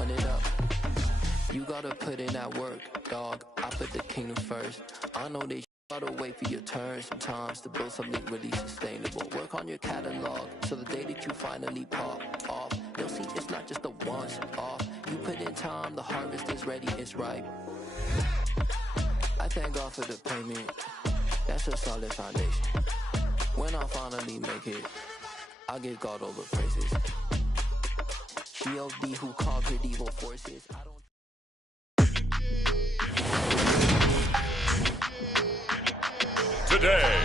run it up. You gotta put in that work, dog. I put the kingdom first. I know they gotta wait for your turn sometimes to build something really sustainable. Work on your catalog so the day that you finally pop off, they'll see it's not just a once off. You put in time, the harvest is ready, it's ripe. I thank God for the payment. That's a solid foundation. When I finally make it, I give God all the praises. G.O.D. who conquered evil forces. Today,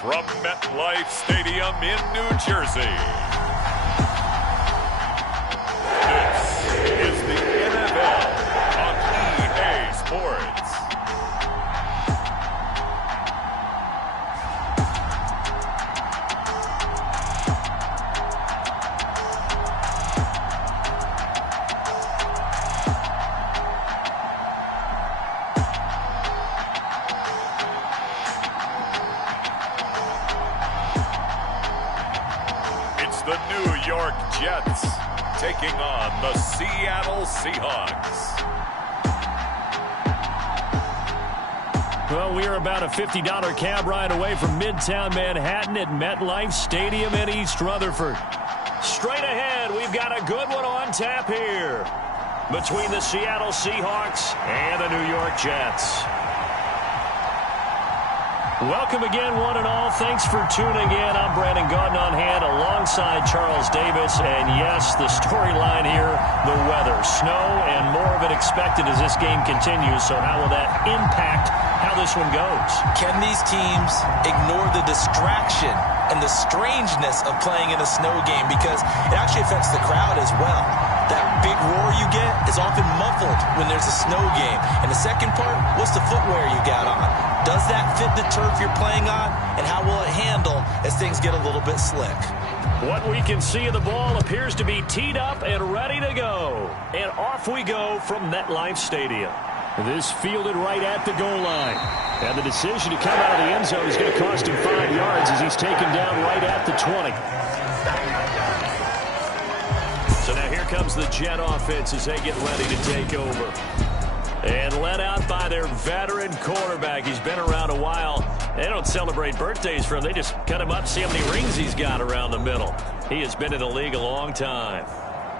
from MetLife Stadium in New Jersey, this is the NFL on EA Sports. The New York Jets taking on the Seattle Seahawks. Well, we are about a $50 cab ride away from Midtown Manhattan at MetLife Stadium in East Rutherford. Straight ahead, we've got a good one on tap here between the Seattle Seahawks and the New York Jets. Welcome again, one and all. Thanks for tuning in. I'm Brandon Gaudin on hand alongside Charles Davis. And yes, the storyline here, the weather. Snow and more of it expected as this game continues. So how will that impact how this one goes? Can these teams ignore the distraction and the strangeness of playing in a snow game? Because it actually affects the crowd as well. That big roar you get is often muffled when there's a snow game. And the second part, what's the footwear you got on? Does that fit the turf you're playing on? And how will it handle as things get a little bit slick? What we can see of the ball appears to be teed up and ready to go. And off we go from MetLife Stadium. This fielded right at the goal line. And the decision to come out of the end zone is going to cost him 5 yards as he's taken down right at the 20. So now here comes the Jet offense as they get ready to take over. And led out by their veteran quarterback. He's been around a while. They don't celebrate birthdays for him. They just cut him up, see how many rings he's got around the middle. He has been in the league a long time.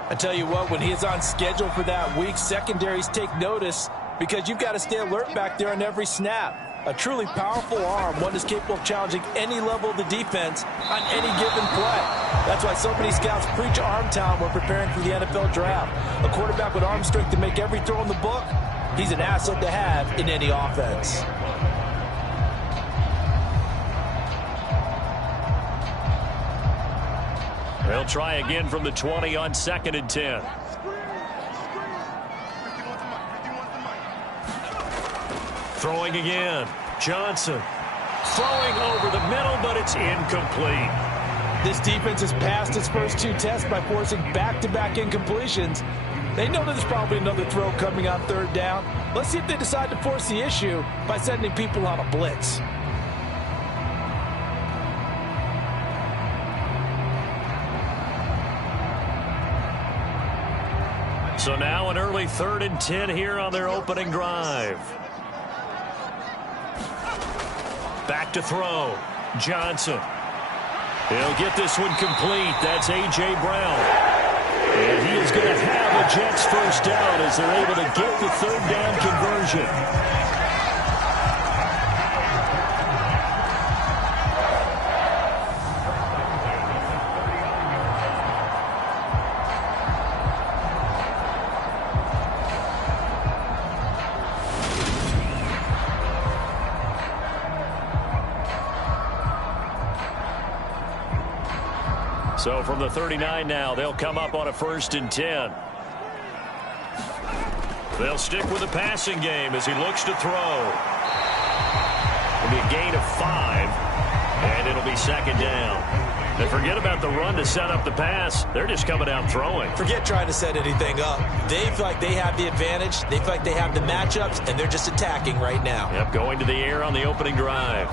I tell you what, when he is on schedule for that week, secondaries take notice because you've got to stay alert back there on every snap. A truly powerful arm, one that's capable of challenging any level of the defense on any given play. That's why so many scouts preach arm talent when preparing for the NFL draft. A quarterback with arm strength to make every throw in the book, he's an asset to have in any offense. They'll try again from the 20 on 2nd and 10. Throwing again. Johnson. Throwing over the middle, but it's incomplete. This defense has passed its first 2 tests by forcing back-to-back incompletions. They know there's probably another throw coming on 3rd down. Let's see if they decide to force the issue by sending people on a blitz. So now an early 3rd and 10 here on their opening drive. Back to throw. Johnson. He'll get this one complete. That's A.J. Brown. And he is going to have a Jets first down as they're able to get the 3rd down conversion. So from the 39 now, they'll come up on a 1st and 10. They'll stick with the passing game as he looks to throw. It'll be a gain of 5, and it'll be 2nd down. And forget about the run to set up the pass. They're just coming out throwing. Forget trying to set anything up. They feel like they have the advantage. They feel like they have the matchups, and they're just attacking right now. Yep, going to the air on the opening drive.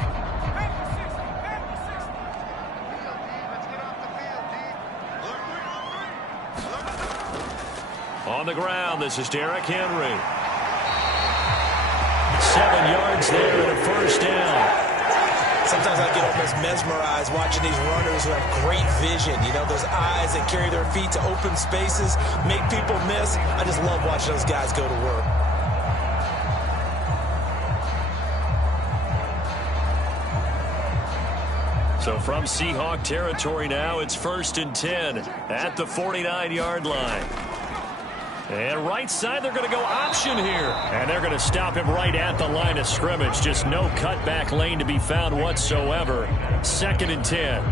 On the ground, this is Derrick Henry. 7 yards there and a first down. Sometimes I get almost mesmerized watching these runners who have great vision. You know, those eyes that carry their feet to open spaces, make people miss. I just love watching those guys go to work. So from Seahawk territory now, it's 1st and 10 at the 49-yard line. And right side, they're going to go option here. And they're going to stop him right at the line of scrimmage. Just no cutback lane to be found whatsoever. 2nd and 10.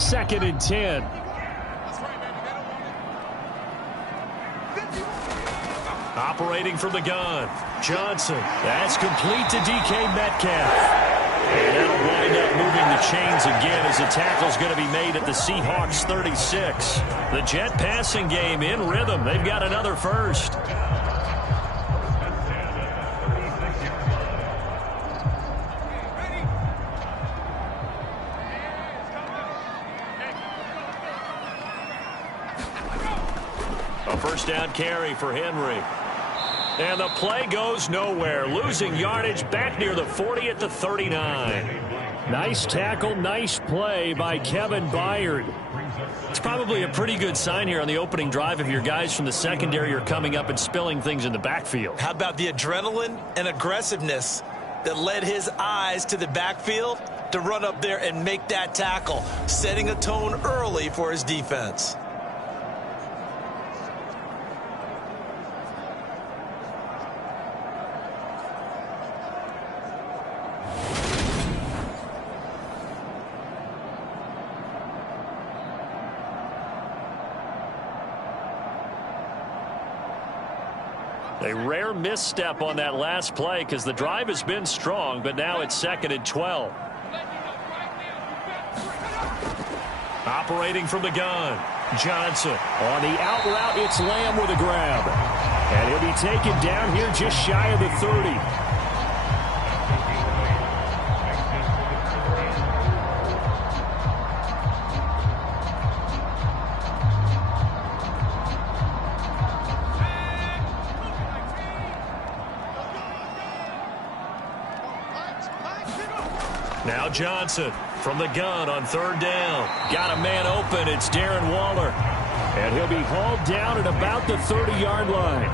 Second and 10. Operating from the gun. Johnson. That's complete to DK Metcalf. And that'll wind up moving the chains again as the tackle's going to be made at the Seahawks 36. The Jet passing game in rhythm. They've got another first. A first down carry for Henry. And the play goes nowhere. Losing yardage back near the 40 at the 39. Nice tackle, nice play by Kevin Byard. It's probably a pretty good sign here on the opening drive if your guys from the secondary are coming up and spilling things in the backfield. How about the adrenaline and aggressiveness that led his eyes to the backfield to run up there and make that tackle, setting a tone early for his defense. A rare misstep on that last play because the drive has been strong, but now it's 2nd and 12. Operating from the gun. Johnson on the out route. It's Lamb with a grab. And he'll be taken down here just shy of the 30. Now Johnson from the gun on 3rd down. Got a man open. It's Darren Waller. And he'll be hauled down at about the 30-yard line.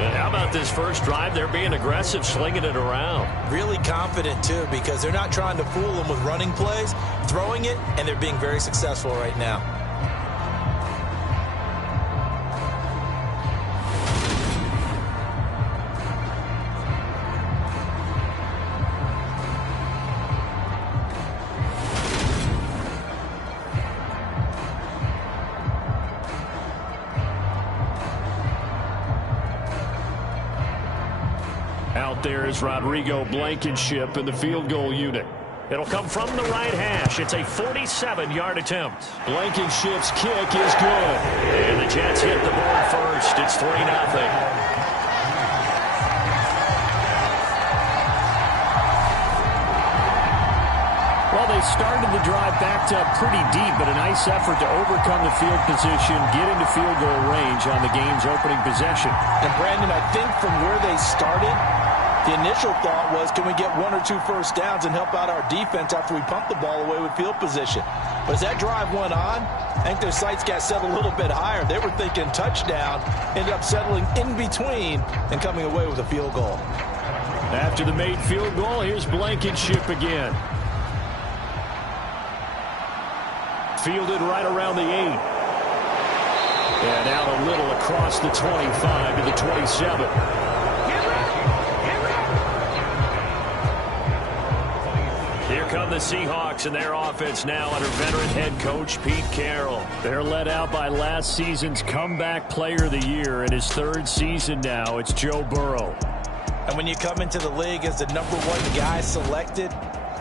And how about this first drive? They're being aggressive, slinging it around. Really confident, too, because they're not trying to fool them with running plays, throwing it, and they're being very successful right now. Out there is Rodrigo Blankenship in the field goal unit. It'll come from the right hash. It's a 47-yard attempt. Blankenship's kick is good. And the Jets hit the board first. It's 3-0. Well, they started the drive backed up pretty deep, but a nice effort to overcome the field position, get into field goal range on the game's opening possession. And, Brandon, I think from where they started, the initial thought was, can we get 1 or 2 first downs and help out our defense after we pump the ball away with field position? But as that drive went on, I think their sights got set a little bit higher. They were thinking touchdown, ended up settling in between and coming away with a field goal. After the made field goal, here's Blankenship again. Fielded right around the 8. And out a little across the 25 to the 27. Here come the Seahawks and their offense now under veteran head coach Pete Carroll. They're led out by last season's comeback player of the year. In his 3rd season now, it's Joe Burrow. And when you come into the league as the #1 guy selected,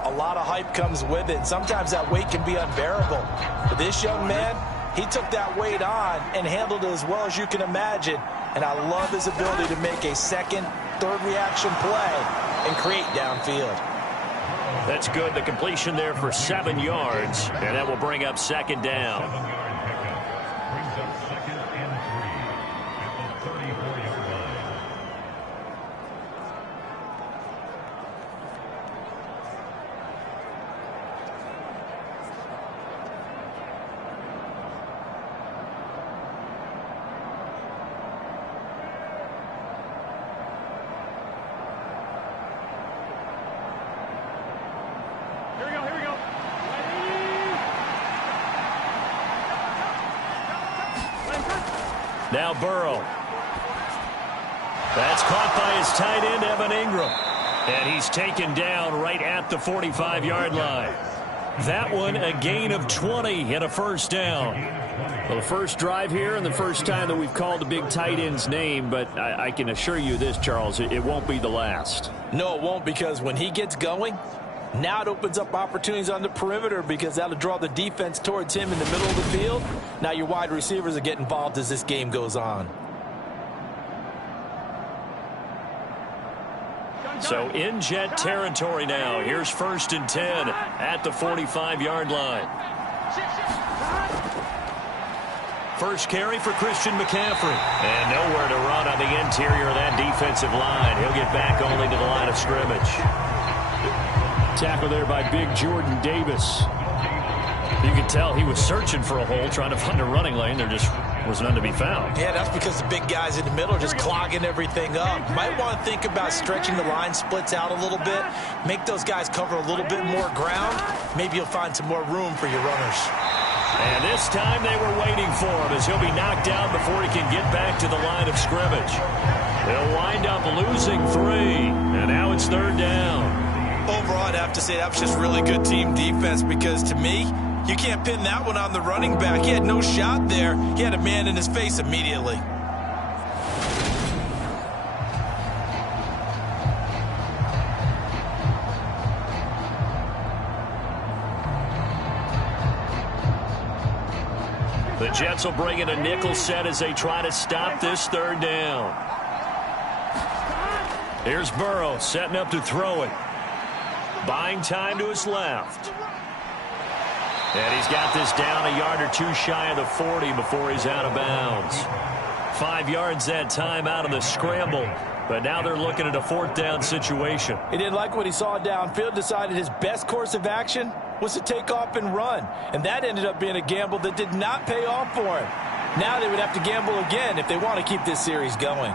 a lot of hype comes with it. Sometimes that weight can be unbearable. But this young man, He took that weight on and handled it as well as you can imagine. And I love his ability to make a second, third reaction play and create downfield. That's good. The completion there for 7 yards, and that will bring up second down. Now Burrow. That's caught by his tight end, Evan Ingram. And he's taken down right at the 45-yard line. That one, a gain of 20 and a first down. Well, the first drive here and the first time that we've called the big tight end's name, but I can assure you this, Charles, it won't be the last. No, it won't, because when he gets going, now it opens up opportunities on the perimeter because that'll draw the defense towards him in the middle of the field. Now your wide receivers will get involved as this game goes on. So in Jet territory now. Here's 1st and 10 at the 45-yard line. First carry for Christian McCaffrey. And nowhere to run on the interior of that defensive line. He'll get back only to the line of scrimmage. Tackle there by big Jordan Davis. You could tell he was searching for a hole, trying to find a running lane. There just was none to be found. Yeah, that's because the big guys in the middle are just clogging everything up. Might want to think about stretching the line splits out a little bit. Make those guys cover a little bit more ground. Maybe you'll find some more room for your runners. And this time they were waiting for him as he'll be knocked down before he can get back to the line of scrimmage. They'll wind up losing 3, and now it's 3rd down. Overall, I'd have to say that was just really good team defense because, to me, you can't pin that one on the running back. He had no shot there. He had a man in his face immediately. The Jets will bring in a nickel set as they try to stop this 3rd down. Here's Burrow setting up to throw it. Buying time to his left. And he's got this down a yard or 2 shy of the 40 before he's out of bounds. 5 yards that time out of the scramble. But now they're looking at a 4th down situation. He didn't like what he saw downfield, decided his best course of action was to take off and run. And that ended up being a gamble that did not pay off for him. Now they would have to gamble again if they want to keep this series going.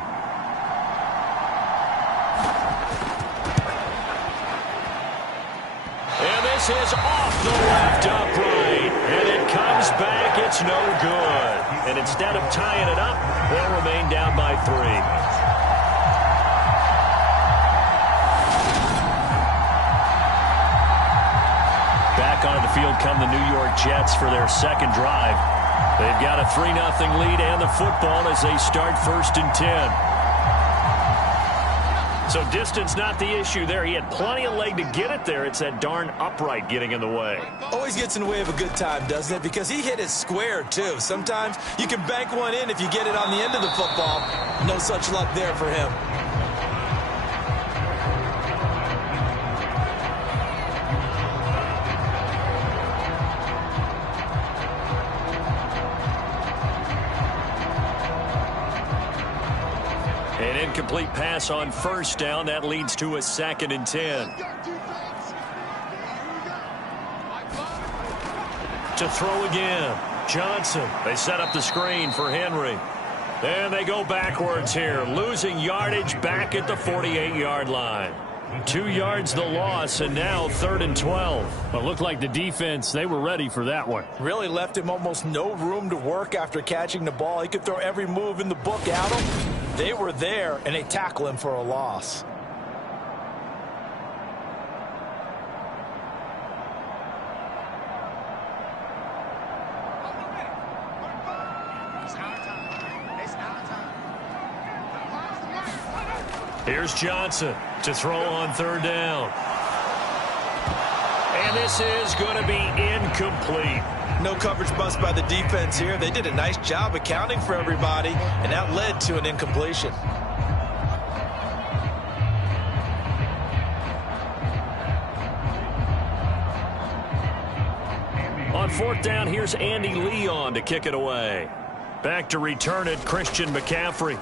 This is off the left upright, and it comes back. It's no good. And instead of tying it up, they'll remain down by 3. Back onto the field come the New York Jets for their 2nd drive. They've got a 3-0 lead and the football as they start 1st and 10. So distance not the issue there. He had plenty of leg to get it there. It's that darn upright getting in the way. Always gets in the way of a good time, doesn't it? Because he hit it square, too. Sometimes you can bank one in if you get it on the end of the football. No such luck there for him. An incomplete pass on 1st down. That leads to a 2nd and 10. To throw again. Johnson. They set up the screen for Henry. And they go backwards here. Losing yardage back at the 48-yard line. 2 yards the loss, and now 3rd and 12. Well, it looked like the defense, they were ready for that one. Really left him almost no room to work after catching the ball. He could throw every move in the book at him. They were there, and they tackle him for a loss. Here's Johnson to throw on 3rd down. And this is going to be incomplete. no coverage bust by the defense here. They did a nice job accounting for everybody, and that led to an incompletion. On fourth down, here's Andy Leon to kick it away. Back to return it, Christian McCaffrey.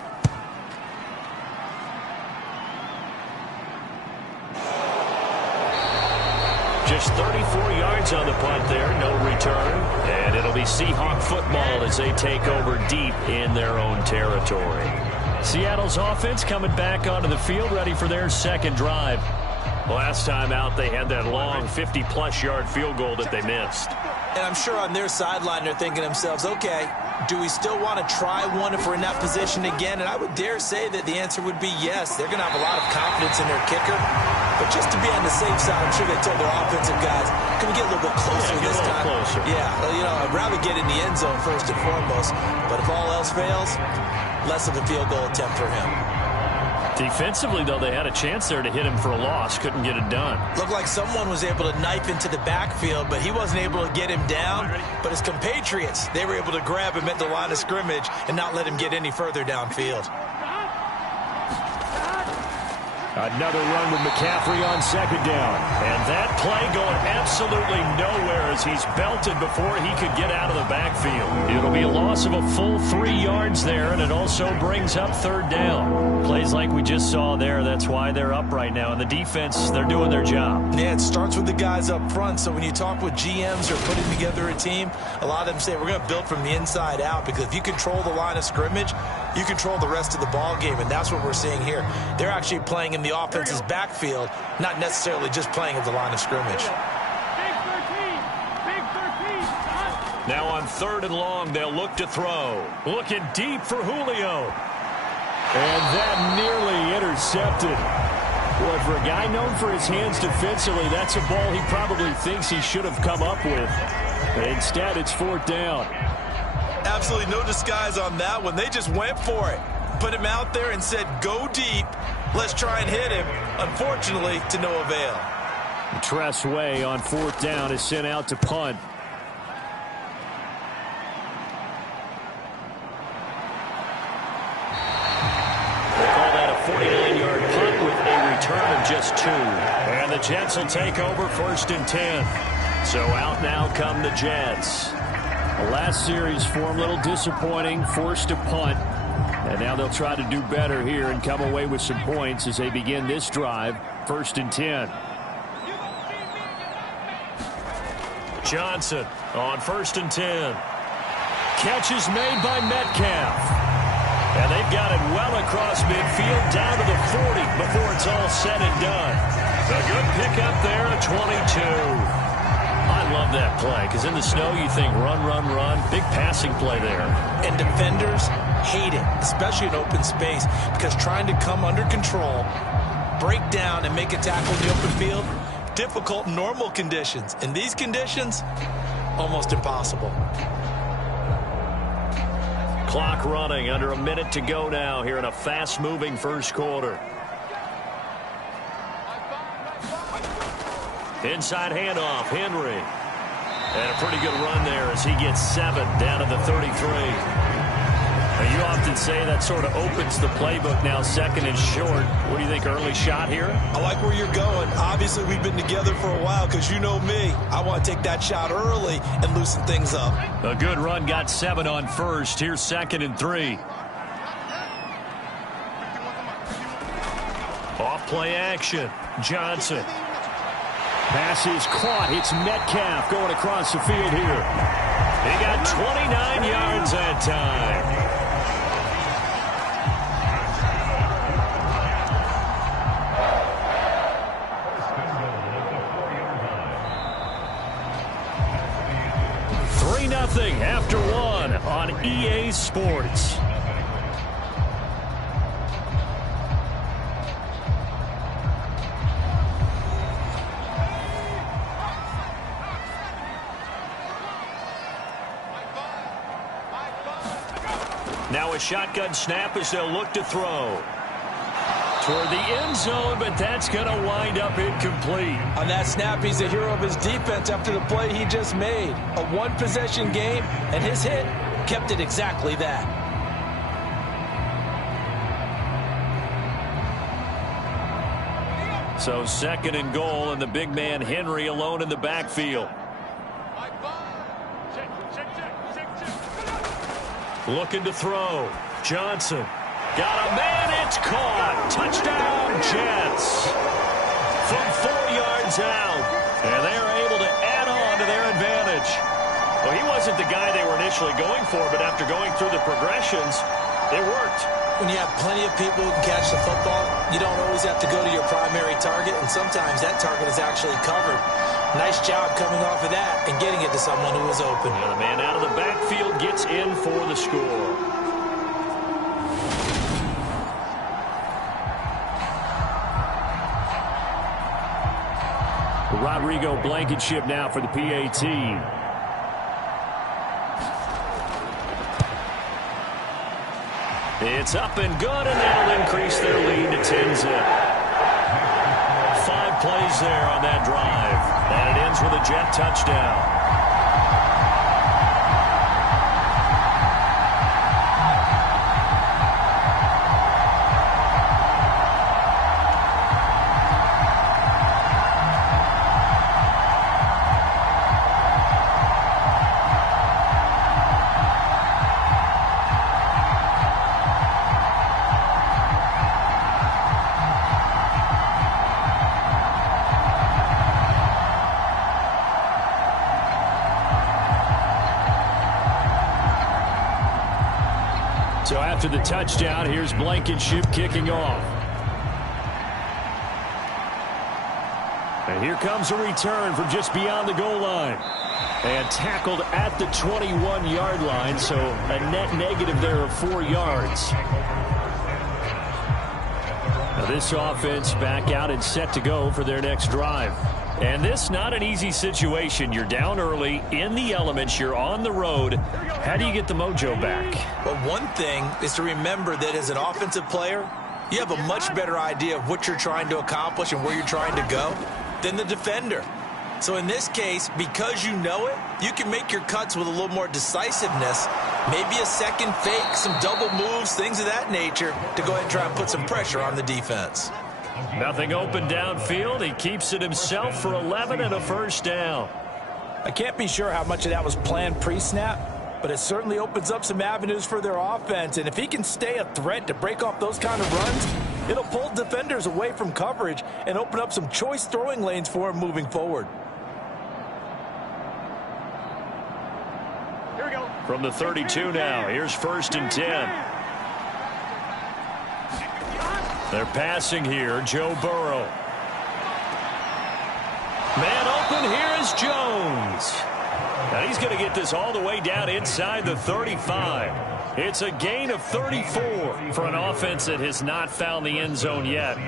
Just 34 yards on the punt there, no return. And it'll be Seahawk football as they take over deep in their own territory. Seattle's offense coming back onto the field, ready for their second drive. Last time out, they had that long 50-plus yard field goal that they missed. And I'm sure on their sideline they're thinking to themselves, okay, do we still want to try one if we're in that position again? And I would dare say that the answer would be yes. They're going to have a lot of confidence in their kicker. But just to be on the safe side, I'm sure they told their offensive guys, can we get a little bit closer this time? Closer. Yeah, well, you know, I'd rather get in the end zone first and foremost. But if all else fails, less of a field goal attempt for him. Defensively, though, they had a chance there to hit him for a loss. Couldn't get it done. Looked like someone was able to knife into the backfield, but he wasn't able to get him down. But his compatriots, they were able to grab him at the line of scrimmage and not let him get any further downfield. Another run with McCaffrey on second down. And that play going absolutely nowhere as he's belted before he could get out of the backfield. It'll be a loss of a full 3 yards there, and it also brings up third down. Plays like we just saw there, that's why they're up right now. And the defense, they're doing their job. Yeah, it starts with the guys up front. So when you talk with GMs or putting together a team, a lot of them say we're going to build from the inside out, because if you control the line of scrimmage, you control the rest of the ball game, and that's what we're seeing here. They're actually playing in the offense's backfield, not necessarily just playing at the line of scrimmage. Now on third and long, they'll look to throw. Looking deep for Julio. And that nearly intercepted. Boy, for a guy known for his hands defensively, that's a ball he probably thinks he should have come up with. But instead, it's fourth down. Absolutely no disguise on that one. They just went for it. Put him out there and said, go deep. Let's try and hit him. Unfortunately, to no avail. Tress Way on fourth down is sent out to punt. They call that a 49-yard punt with a return of just 2. And the Jets will take over first and 10. So out now come the Jets. The last series for them, a little disappointing, forced to punt. And now they'll try to do better here and come away with some points as they begin this drive, first and 10. Johnson on first and 10. Catch is made by Metcalf. And they've got it well across midfield, down to the 40 before it's all said and done. A good pickup there at 22. I love that play, because in the snow you think run, run, run. Big passing play there. And defenders hate it, especially in open space, because trying to come under control, break down, and make a tackle in the open field, difficult in normal conditions. In these conditions, almost impossible. Clock running, under a minute to go now here in a fast-moving first quarter. Inside handoff, Henry. And a pretty good run there as he gets 7 down to the 33. Now, you often say that sort of opens the playbook now, second and short. What do you think, early shot here? I like where you're going. Obviously, we've been together for a while, because you know me. I want to take that shot early and loosen things up. A good run, got 7 on first. Here's second and 3. Off play action. Johnson. Pass is caught. It's Metcalf going across the field here. He got 29 yards that time. Nothing after 1 on EA Sports. Now a shotgun snap as they'll look to throw. toward the end zone, but that's going to wind up incomplete. On that snap, he's a hero of his defense after the play he just made. A one-possession game, and his hit kept it exactly that. So 2nd and goal, and the big man Henry alone in the backfield. Looking to throw. Johnson. Got a man. It's caught. Touchdown, Jets. From 4 yards out. And they're able to add on to their advantage. Well, he wasn't the guy they were initially going for, but after going through the progressions, it worked. When you have plenty of people who can catch the football, you don't always have to go to your primary target, and sometimes that target is actually covered. Nice job coming off of that and getting it to someone who was open. And the man out of the backfield gets in for the score. Rodrigo Blankenship now for the PAT. It's up and good, and that'll increase their lead to 10-zip. 5 plays there on that drive, and it ends with a Jet touchdown. So after the touchdown, here's Blankenship kicking off. And here comes a return from just beyond the goal line. And tackled at the 21-yard line, so a net negative there of 4 yards. Now this offense back out and set to go for their next drive. And this not an easy situation. You're down early, in the elements, you're on the road. How do you get the mojo back? Well, one thing is to remember that as an offensive player, you have a much better idea of what you're trying to accomplish and where you're trying to go than the defender. So in this case, because you know it, you can make your cuts with a little more decisiveness, maybe a second fake, some double moves, things of that nature, to go ahead and try and put some pressure on the defense. Nothing open downfield. He keeps it himself for 11 and a first down. I can't be sure how much of that was planned pre-snap, but it certainly opens up some avenues for their offense. And if he can stay a threat to break off those kind of runs, it'll pull defenders away from coverage and open up some choice throwing lanes for him moving forward. Here we go. From the 32 now, here's 1st and 10. They're passing here, Joe Burrow. Man open, here is Jones. And he's going to get this all the way down inside the 35. It's a gain of 34 for an offense that has not found the end zone yet.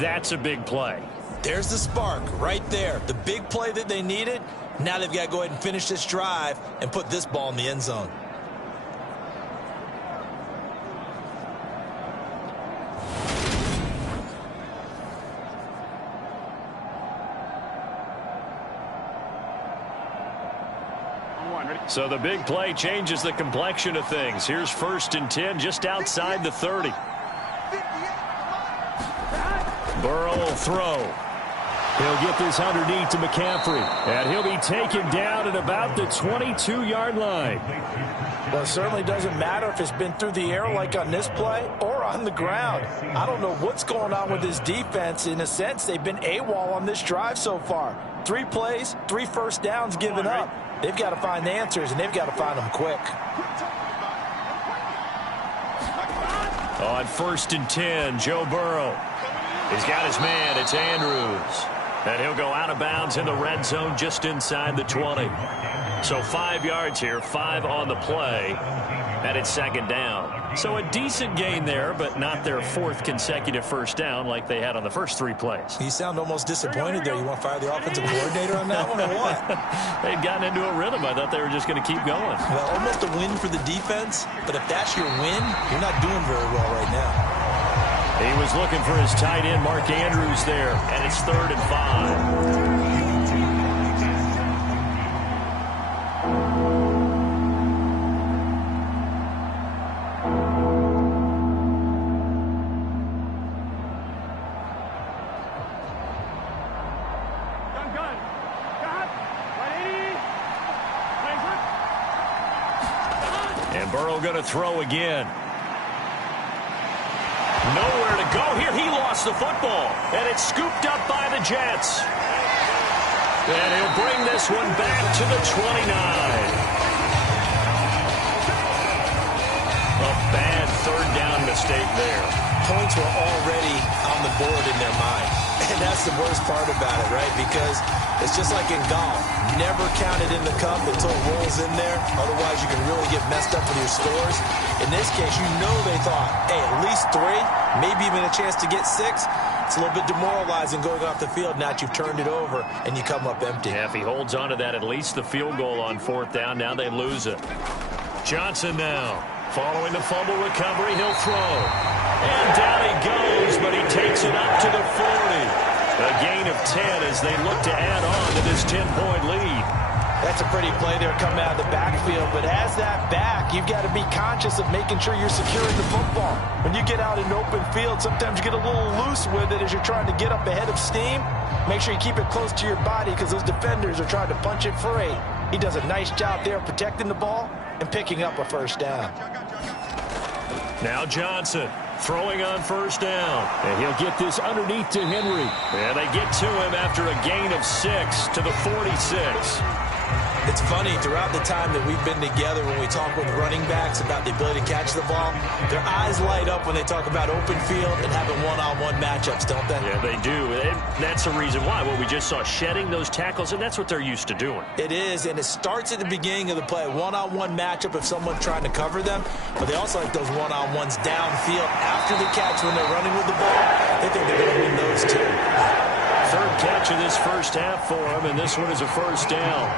That's a big play. There's the spark right there. The big play that they needed. Now they've got to go ahead and finish this drive and put this ball in the end zone. So the big play changes the complexion of things. Here's 1st and 10 just outside the 30. Burrow will throw. He'll get this underneath to McCaffrey. And he'll be taken down at about the 22-yard line. Well, it certainly doesn't matter if it's been through the air like on this play or on the ground. I don't know what's going on with this defense. In a sense, they've been AWOL on this drive so far. 3 plays, 3 first downs given up. They've got to find the answers, and they've got to find them quick. On 1st and 10, Joe Burrow. He's got his man. It's Andrews. And he'll go out of bounds in the red zone just inside the 20. So 5 yards here, 5 on the play. And it's 2nd down. So a decent gain there, but not their 4th consecutive first down like they had on the first 3 plays. You sound almost disappointed there. You want to fire the offensive coordinator on that one or what? They'd gotten into a rhythm. I thought they were just going to keep going. Well, almost a win for the defense, but if that's your win, you're not doing very well right now. He was looking for his tight end, Mark Andrews, there, and it's 3rd and 5. And Burrow going to throw again. Nowhere to go here. He lost the football, and it's scooped up by the Jets. And he'll bring this one back to the 29. A bad 3rd down mistake there. Points were already on the board in their mind. And that's the worst part about it, right? Because it's just like in golf. Never count it in the cup until it rolls in there. Otherwise, you can really get messed up with your scores. In this case, you know they thought, hey, at least 3, maybe even a chance to get 6. It's a little bit demoralizing going off the field. Now that you've turned it over and you come up empty. Yeah, if he holds on to that, at least the field goal on 4th down. Now they lose it. Johnson now. Following the fumble recovery, he'll throw. And down he goes, but he takes it up to the 40. A gain of 10 as they look to add on to this 10-point lead. That's a pretty play there coming out of the backfield, but as that back, you've got to be conscious of making sure you're securing the football. When you get out in open field, sometimes you get a little loose with it as you're trying to get up ahead of steam. Make sure you keep it close to your body because those defenders are trying to punch it free. He does a nice job there protecting the ball and picking up a 1st down. Now Johnson throwing on 1st down. And he'll get this underneath to Henry. And they get to him after a gain of 6 to the 46. It's funny, throughout the time that we've been together, when we talk with running backs about the ability to catch the ball, their eyes light up when they talk about open field and having one-on-one matchups, don't they? Yeah, they do. And that's the reason why. Well, we just saw shedding those tackles, and that's what they're used to doing. It is, and it starts at the beginning of the play. One-on-one matchup if someone's trying to cover them, but they also like those one-on-ones downfield after the catch when they're running with the ball. They think they're going to win those too. 3rd catch of this 1st half for him, and this one is a 1st down.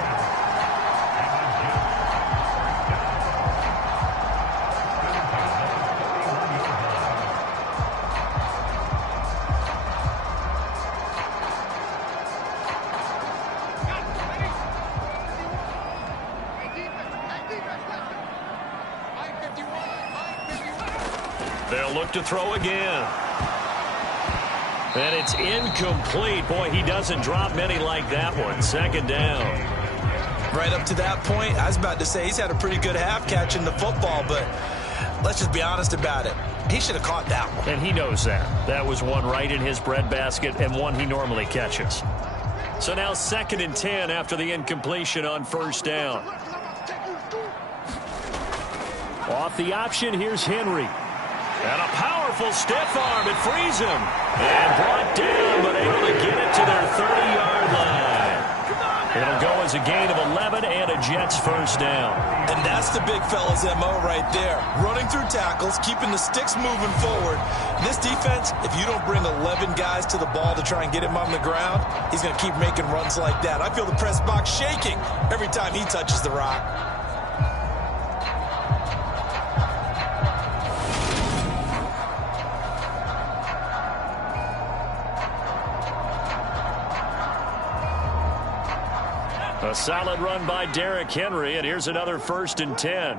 They'll look to throw again. And it's incomplete. Boy, he doesn't drop many like that one. 2nd down. Right up to that point, I was about to say he's had a pretty good half catching the football, but let's just be honest about it. He should have caught that one. And he knows that. That was one right in his breadbasket and one he normally catches. So now 2nd and 10 after the incompletion on 1st down. Off the option, here's Henry. And a powerful stiff arm. It frees him. And brought down, but able to get it to their 30-yard line. It'll go as a gain of 11 and a Jets 1st down. And that's the big fella's MO right there. Running through tackles, keeping the sticks moving forward. This defense, if you don't bring 11 guys to the ball to try and get him on the ground, he's going to keep making runs like that. I feel the press box shaking every time he touches the rock. A solid run by Derrick Henry, and here's another 1st and 10.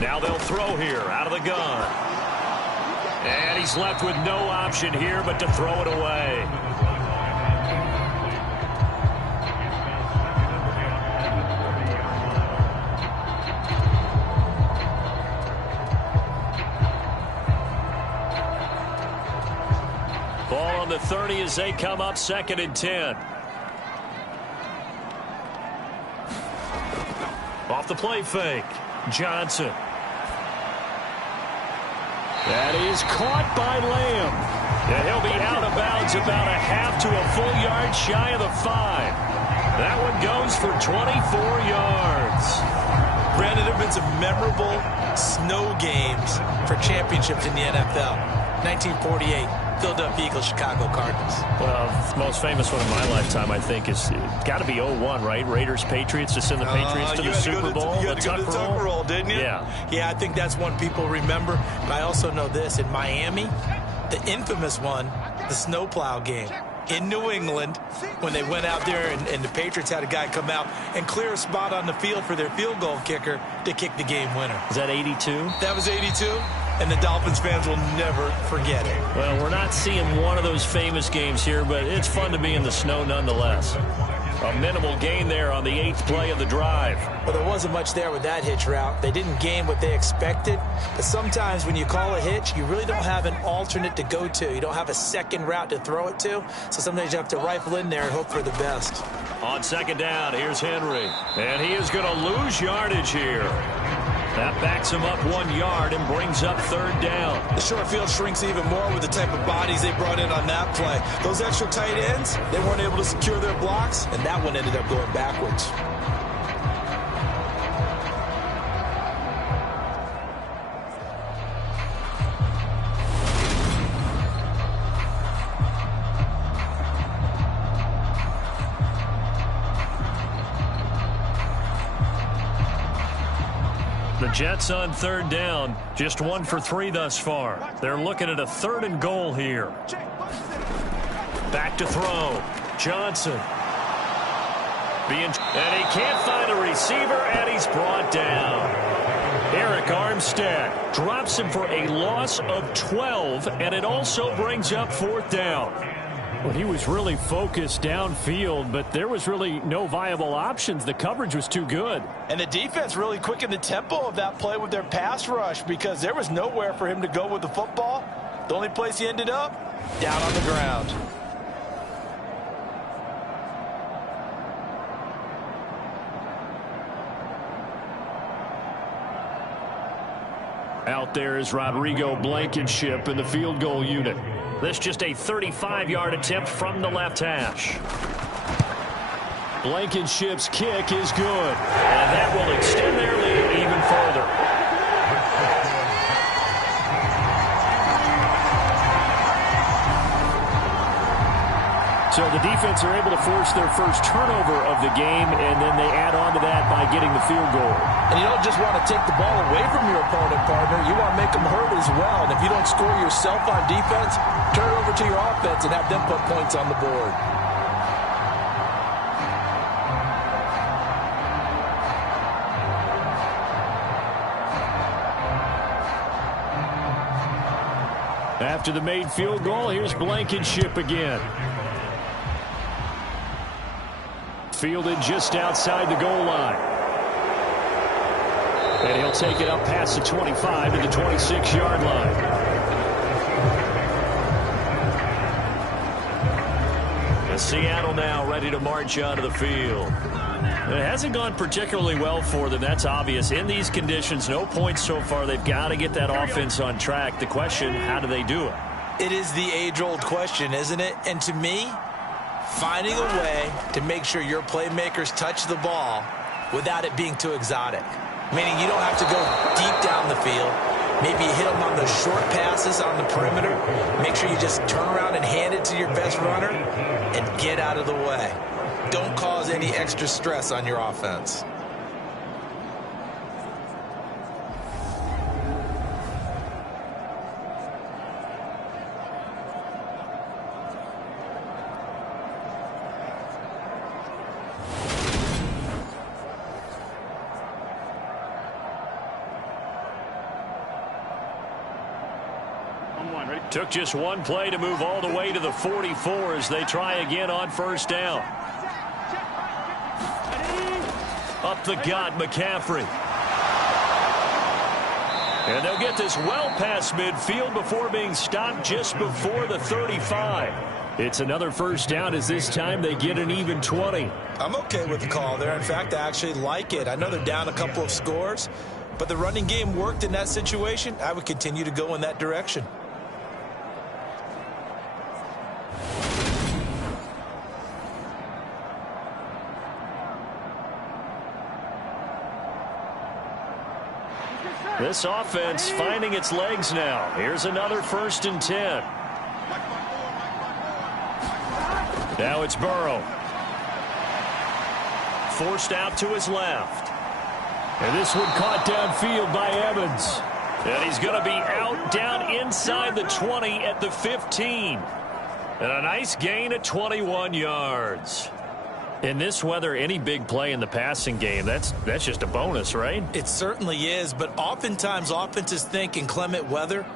Now they'll throw here out of the gun. And he's left with no option here but to throw it away. Ball on the 30 as they come up 2nd and 10. Off the play fake. Johnson. That is caught by Lamb. And he'll be out of bounds about a half to a full yard shy of the 5. That one goes for 24 yards. Brandon, there have been some memorable snow games for championships in the NFL. 1948. Philadelphia Eagles, Chicago Cardinals. Well, the most famous one in my lifetime, I think, is got to be 0-1, right? Raiders, Patriots, to send the Patriots to the Super Bowl. You had to go to the Tucker roll, didn't you? Yeah, I think that's one people remember. But I also know this. In Miami, the infamous one, the snowplow game. In New England, when they went out there and the Patriots had a guy come out and clear a spot on the field for their field goal kicker to kick the game winner. Is that 82? That was 82, and the Dolphins fans will never forget it. Well, we're not seeing one of those famous games here, but it's fun to be in the snow nonetheless. A minimal gain there on the 8th play of the drive. Well, there wasn't much there with that hitch route. They didn't gain what they expected. But sometimes when you call a hitch, you really don't have an alternate to go to. You don't have a second route to throw it to. So sometimes you have to rifle in there and hope for the best. On second down, here's Henry. And he is going to lose yardage here. That backs him up 1 yard and brings up third down. The short field shrinks even more with the type of bodies they brought in on that play. Those extra tight ends, they weren't able to secure their blocks, and that one ended up going backwards. The Jets on third down, just 1 for 3 thus far. They're looking at a 3rd and goal here. Back to throw. Johnson. And he can't find a receiver, and he's brought down. Eric Armstead drops him for a loss of 12, and it also brings up 4th down. Well, he was really focused downfield, but there was really no viable options. The coverage was too good. And the defense really quickened the tempo of that play with their pass rush because there was nowhere for him to go with the football. The only place he ended up, down on the ground. Out there is Rodrigo Blankenship in the field goal unit. This just a 35-yard attempt from the left hash. Blankenship's kick is good. And that will extend their lead even further. So the defense are able to force their first turnover of the game, and then they add on to that by getting the field goal. And you don't just want to take the ball away from your opponent, partner. You want to make them hurt as well. And if you don't score yourself on defense, turn it over to your offense and have them put points on the board. After the made field goal, here's Blankenship again. Fielded just outside the goal line. And he'll take it up past the 25 to the 26-yard line. And Seattle now ready to march onto the field. It hasn't gone particularly well for them. That's obvious. In these conditions, no points so far. They've got to get that offense on track. The question, how do they do it? It is the age-old question, isn't it? And to me, finding a way to make sure your playmakers touch the ball without it being too exotic. Meaning you don't have to go deep down the field. Maybe you hit them on the short passes on the perimeter. Make sure you just turn around and hand it to your best runner and get out of the way. Don't cause any extra stress on your offense. Took just one play to move all the way to the 44 as they try again on first down. Up the gut, McCaffrey. And they'll get this well past midfield before being stopped just before the 35. It's another first down as this time they get an even 20. I'm okay with the call there. In fact, I actually like it. I know they're down a couple of scores, but the running game worked in that situation. I would continue to go in that direction. This offense finding its legs now. Here's another 1st and 10. Now it's Burrow. Forced out to his left. And this one caught downfield by Evans. And he's going to be out down inside the 20 at the 15. And a nice gain of 21 yards. In this weather, any big play in the passing game, that's just a bonus, right? It certainly is, but oftentimes offenses think in clement weather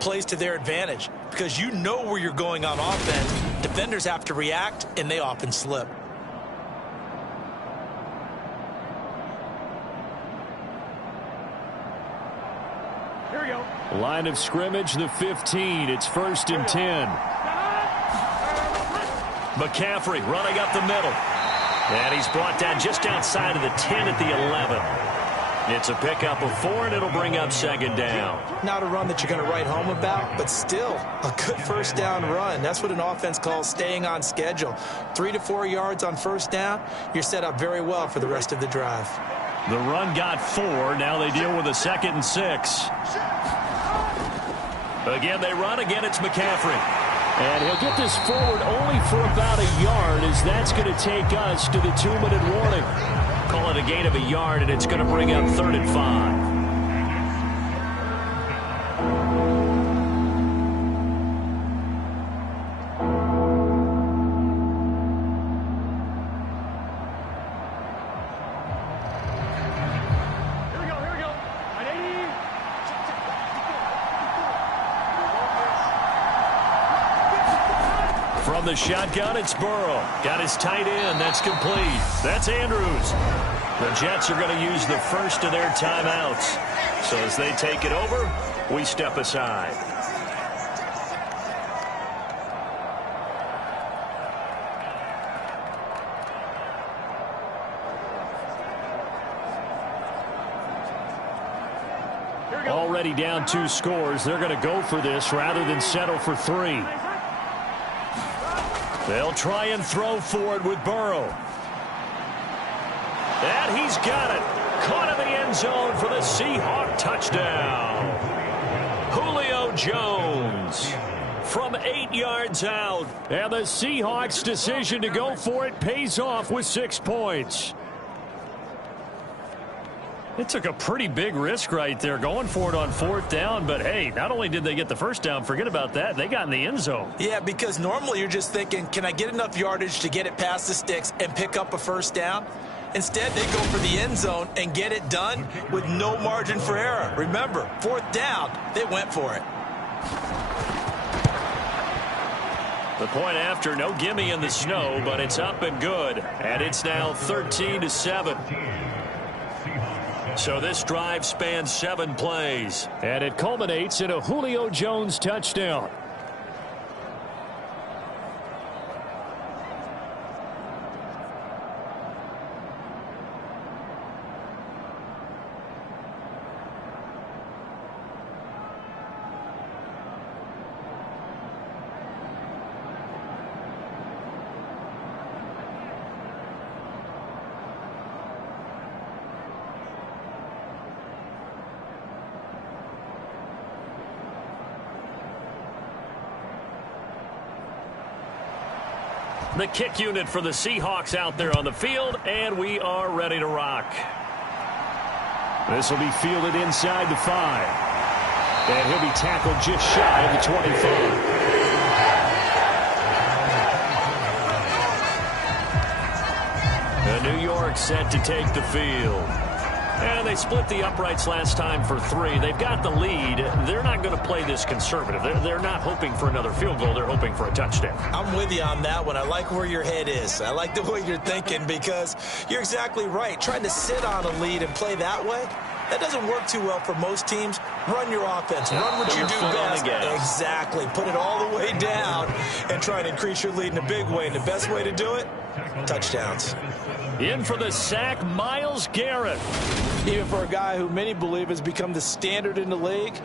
plays to their advantage because you know where you're going on offense. Defenders have to react, and they often slip. Here we go. Line of scrimmage, the 15. It's 1st and 10. McCaffrey running up the middle. And he's brought down just outside of the 10 at the 11. It's a pickup of 4, and it'll bring up 2nd down. Not a run that you're going to write home about, but still a good 1st down run. That's what an offense calls staying on schedule. 3 to 4 yards on 1st down, you're set up very well for the rest of the drive. The run got 4. Now they deal with a 2nd and 6. Again, they run. Again, it's McCaffrey. And he'll get this forward only for about a yard, as that's going to take us to the 2-minute warning. Call it a gain of a yard, and it's going to bring up 3rd and 5. From the shotgun, it's Burrow. Got his tight end. That's complete. That's Andrews. The Jets are going to use the first of their timeouts. So as they take it over, we step aside. Already down 2 scores. They're going to go for this rather than settle for 3. They'll try and throw for it with Burrow. And he's got it. Caught in the end zone for the Seahawk touchdown. Julio Jones from 8 yards out. And the Seahawks' decision to go for it pays off with 6 points. It took a pretty big risk right there going for it on 4th down. But, hey, not only did they get the 1st down, forget about that, they got in the end zone. Yeah, because normally you're just thinking, can I get enough yardage to get it past the sticks and pick up a 1st down? Instead, they go for the end zone and get it done with no margin for error. Remember, 4th down, they went for it. The point after, no gimme in the snow, but it's up and good. And it's now 13-7. So this drive spans 7 plays. And it culminates in a Julio Jones touchdown. The kick unit for the Seahawks out there on the field, and we are ready to rock. This will be fielded inside the 5. And he'll be tackled just shy of the 25. New York set to take the field. And they split the uprights last time for 3. They've got the lead. They're not going to play this conservative. They're not hoping for another field goal. They're hoping for a touchdown. I'm with you on that one. I like where your head is. I like the way you're thinking because you're exactly right. Trying to sit on a lead and play that way, that doesn't work too well for most teams. Run your offense. Run what you do best. Exactly. Put it all the way down and try and increase your lead in a big way. And the best way to do it, touchdowns. In for the sack, Myles Garrett. Even for a guy who many believe has become the standard in the league,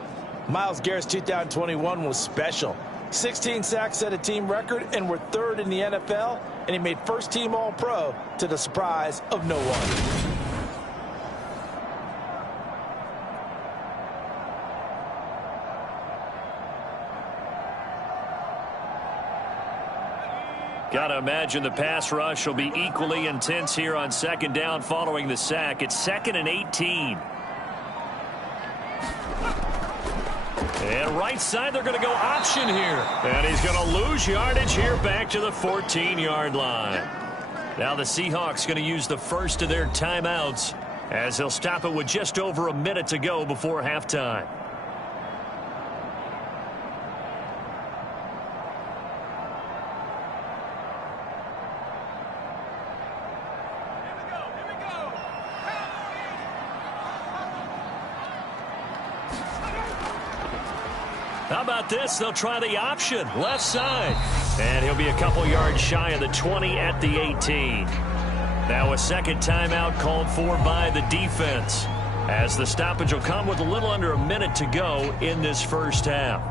Myles Garrett's 2021 was special. 16 sacks set a team record and were 3rd in the NFL, and he made first-team All-Pro to the surprise of no one. Got to imagine the pass rush will be equally intense here on second down following the sack. It's 2nd and 18. And right side, they're going to go option here. And he's going to lose yardage here back to the 14-yard line. Now the Seahawks going to use the first of their timeouts as they'll stop it with just over a minute to go before halftime. How about this? They'll try the option, left side. And he'll be a couple yards shy of the 20 at the 18. Now a second timeout called for by the defense, as the stoppage will come with a little under a minute to go in this first half.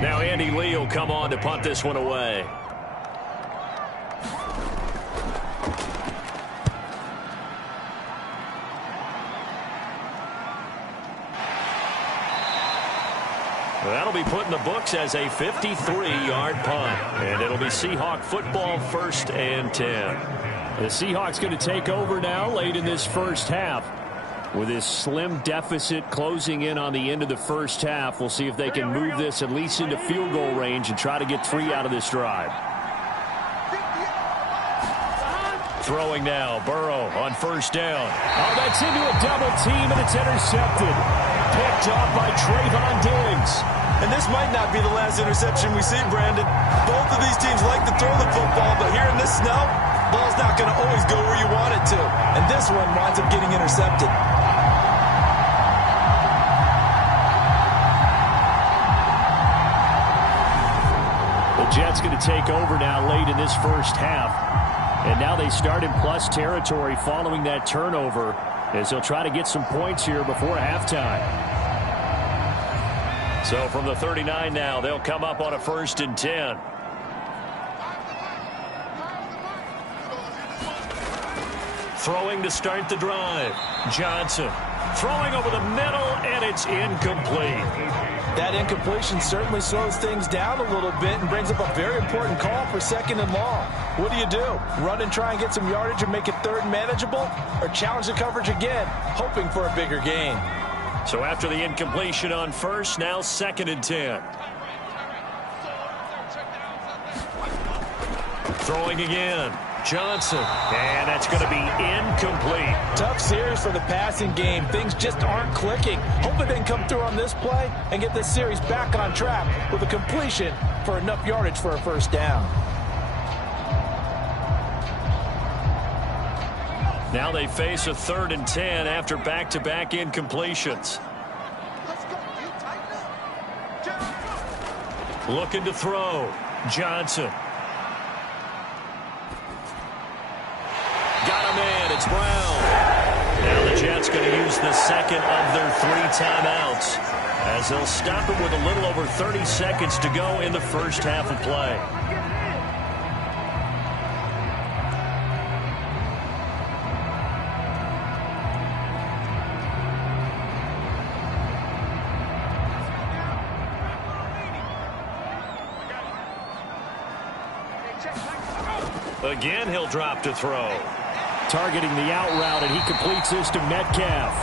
Now Andy Lee will come on to punt this one away. That'll be put in the books as a 53-yard punt. And it'll be Seahawk football, 1st and 10. The Seahawks going to take over now late in this first half. With this slim deficit closing in on the end of the first half, we'll see if they can move this at least into field goal range and try to get 3 out of this drive. Throwing now, Burrow on 1st down. Oh, that's into a double team, and it's intercepted. Picked off by Trayvon Diggs. And this might not be the last interception we see, Brandon. Both of these teams like to throw the football, but here in this snow, ball's not going to always go where you want it to. And this one winds up getting intercepted. The Jets going to take over now late in this first half. And now they start in plus territory following that turnover, as they'll try to get some points here before halftime. So from the 39 now, they'll come up on a 1st and 10. Throwing to start the drive. Johnson throwing over the middle, and it's incomplete. That incompletion certainly slows things down a little bit and brings up a very important call for 2nd and long. What do? Run and try and get some yardage and make it 3rd manageable, or challenge the coverage again, hoping for a bigger gain? So after the incompletion on 1st, now 2nd and 10. Throwing again. Johnson, and that's going to be incomplete. Tough series for the passing game. Things just aren't clicking. Hoping they can come through on this play and get this series back on track with a completion for enough yardage for a 1st down. Now they face a 3rd and 10 after back-to-back incompletions. Looking to throw. Johnson. Got him in. It's Brown. Now the Jets going to use the second of their 3 timeouts, as they'll stop it with a little over 30 seconds to go in the first half of play. Again, he'll drop to throw. Targeting the out route, and he completes this to Metcalf.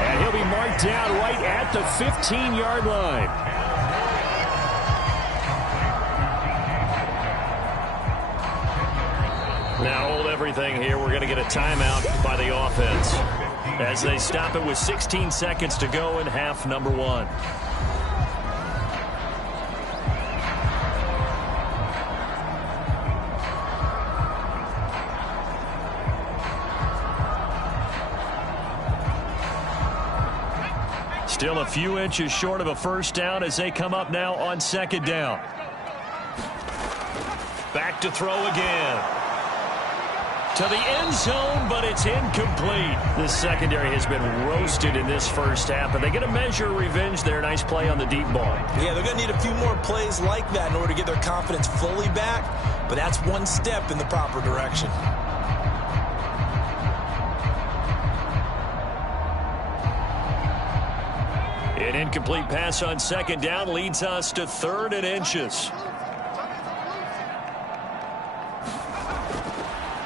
And he'll be marked down right at the 15-yard line. Now hold everything here. We're going to get a timeout by the offense, as they stop it with 16 seconds to go in half number 1. Still a few inches short of a 1st down as they come up now on 2nd down. Back to throw again. To the end zone, but it's incomplete. This secondary has been roasted in this first half, but they get a measure of revenge there. Nice play on the deep ball. Yeah, they're going to need a few more plays like that in order to get their confidence fully back, but that's one step in the proper direction. An incomplete pass on second down leads us to 3rd and inches.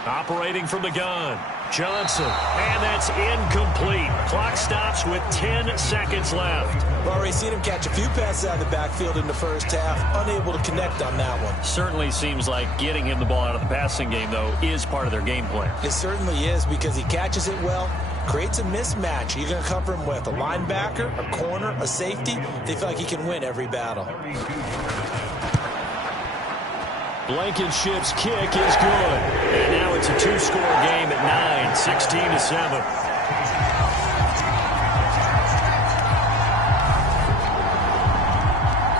Operating from the gun, Johnson, and that's incomplete. Clock stops with 10 seconds left. We've already seen him catch a few passes out of the backfield in the first half, unable to connect on that one. Certainly seems like getting him the ball out of the passing game, though, is part of their game plan. It certainly is, because he catches it well, creates a mismatch. You're going to cover him with a linebacker, a corner, a safety. They feel like he can win every battle. Blankenship's kick is good. And now it's a 2-score game at 9, 16-7.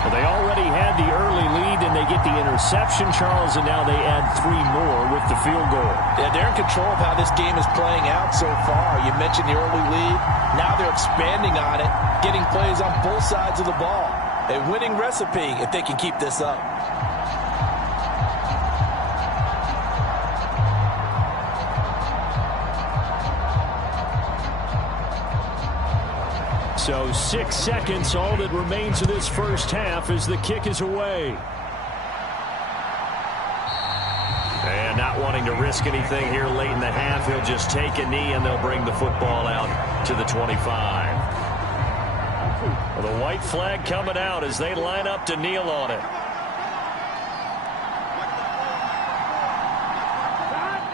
Well, they already had the early lead, and they get the interception, Charles, and now they add 3 more with the field goal. Yeah, they're in control of how this game is playing out so far. You mentioned the early lead. Now they're expanding on it, getting plays on both sides of the ball. A winning recipe if they can keep this up. So 6 seconds, all that remains of this first half as the kick is away. And not wanting to risk anything here late in the half, he'll just take a knee and they'll bring the football out to the 25. Well, the white flag coming out as they line up to kneel on it.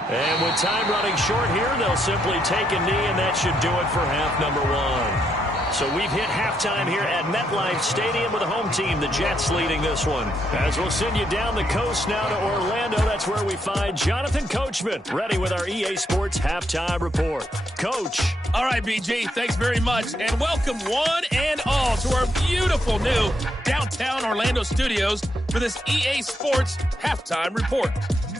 And with time running short here, they'll simply take a knee, and that should do it for half number 1. So we've hit halftime here at MetLife Stadium with the home team, the Jets, leading this one. As we'll send you down the coast now to Orlando, that's where we find Jonathan Coachman, ready with our EA Sports Halftime Report. Coach. All right, BG, thanks very much, and welcome one and all to our beautiful new downtown Orlando studios for this EA Sports Halftime Report.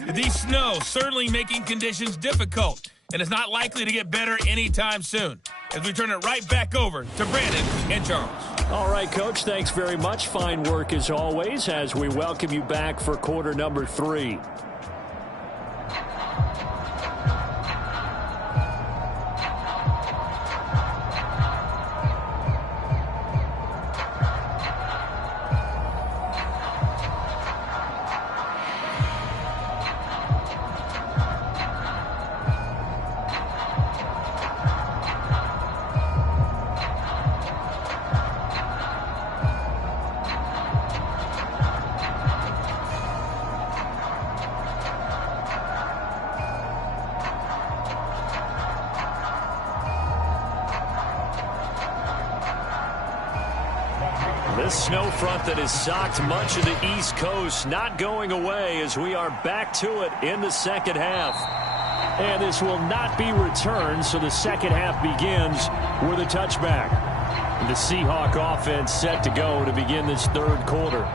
The snow certainly making conditions difficult, and it's not likely to get better anytime soon, as we turn it right back over to Brandon and Charles. All right, Coach, thanks very much. Fine work as always as we welcome you back for quarter number 3. This snow front that has socked much of the East Coast not going away as we are back to it in the second half. And this will not be returned, so the second half begins with a touchback. The Seahawk offense set to go to begin this third quarter.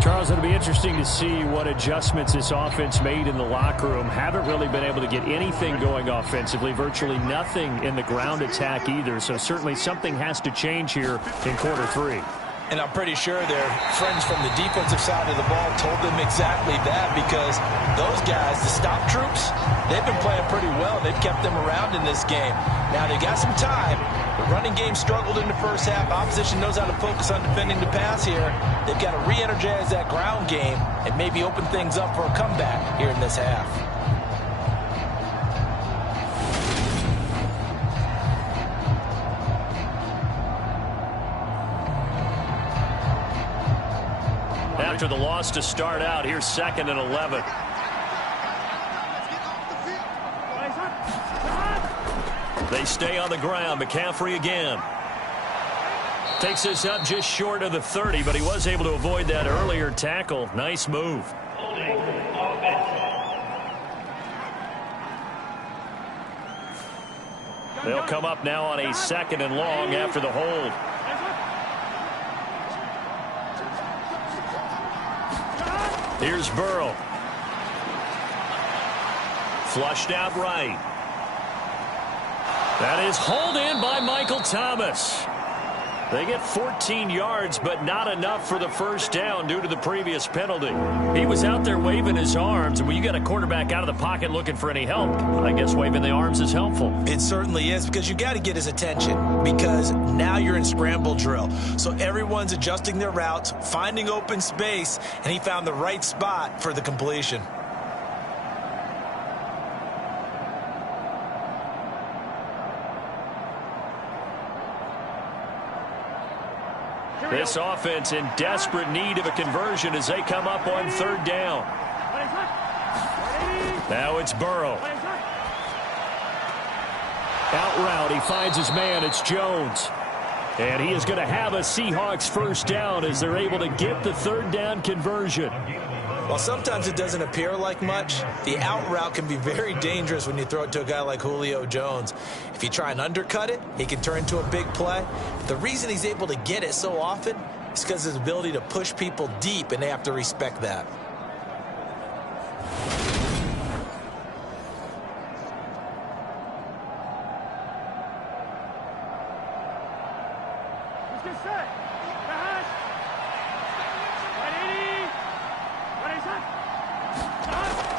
Charles, it'll be interesting to see what adjustments this offense made in the locker room. Haven't really been able to get anything going offensively, virtually nothing in the ground attack either. So certainly something has to change here in quarter 3. And I'm pretty sure their friends from the defensive side of the ball told them exactly that, because those guys, the stop troops, they've been playing pretty well. They've kept them around in this game. Now, they got some time. The running game struggled in the first half. Opposition knows how to focus on defending the pass here. They've got to re-energize that ground game and maybe open things up for a comeback here in this half. After the loss to start out, here's 2nd and 11. They stay on the ground. McCaffrey again. Takes this up just short of the 30, but he was able to avoid that earlier tackle. Nice move. They'll come up now on a 2nd and long after the hold. Here's Burrow. Flushed out right. That is hauled in by Michael Thomas. They get 14 yards, but not enough for the first down due to the previous penalty. He was out there waving his arms, and when you got a quarterback out of the pocket looking for any help, I guess waving the arms is helpful. It certainly is, because you got to get his attention, because now you're in scramble drill. So everyone's adjusting their routes, finding open space, and he found the right spot for the completion. This offense in desperate need of a conversion as they come up on third down. Now it's Burrow. Out route, he finds his man. It's Jones. And he is going to have a Seahawks first down as they're able to get the third down conversion. While sometimes it doesn't appear like much, the out route can be very dangerous when you throw it to a guy like Julio Jones. If you try and undercut it, he can turn into a big play. But the reason he's able to get it so often is because of his ability to push people deep, and they have to respect that.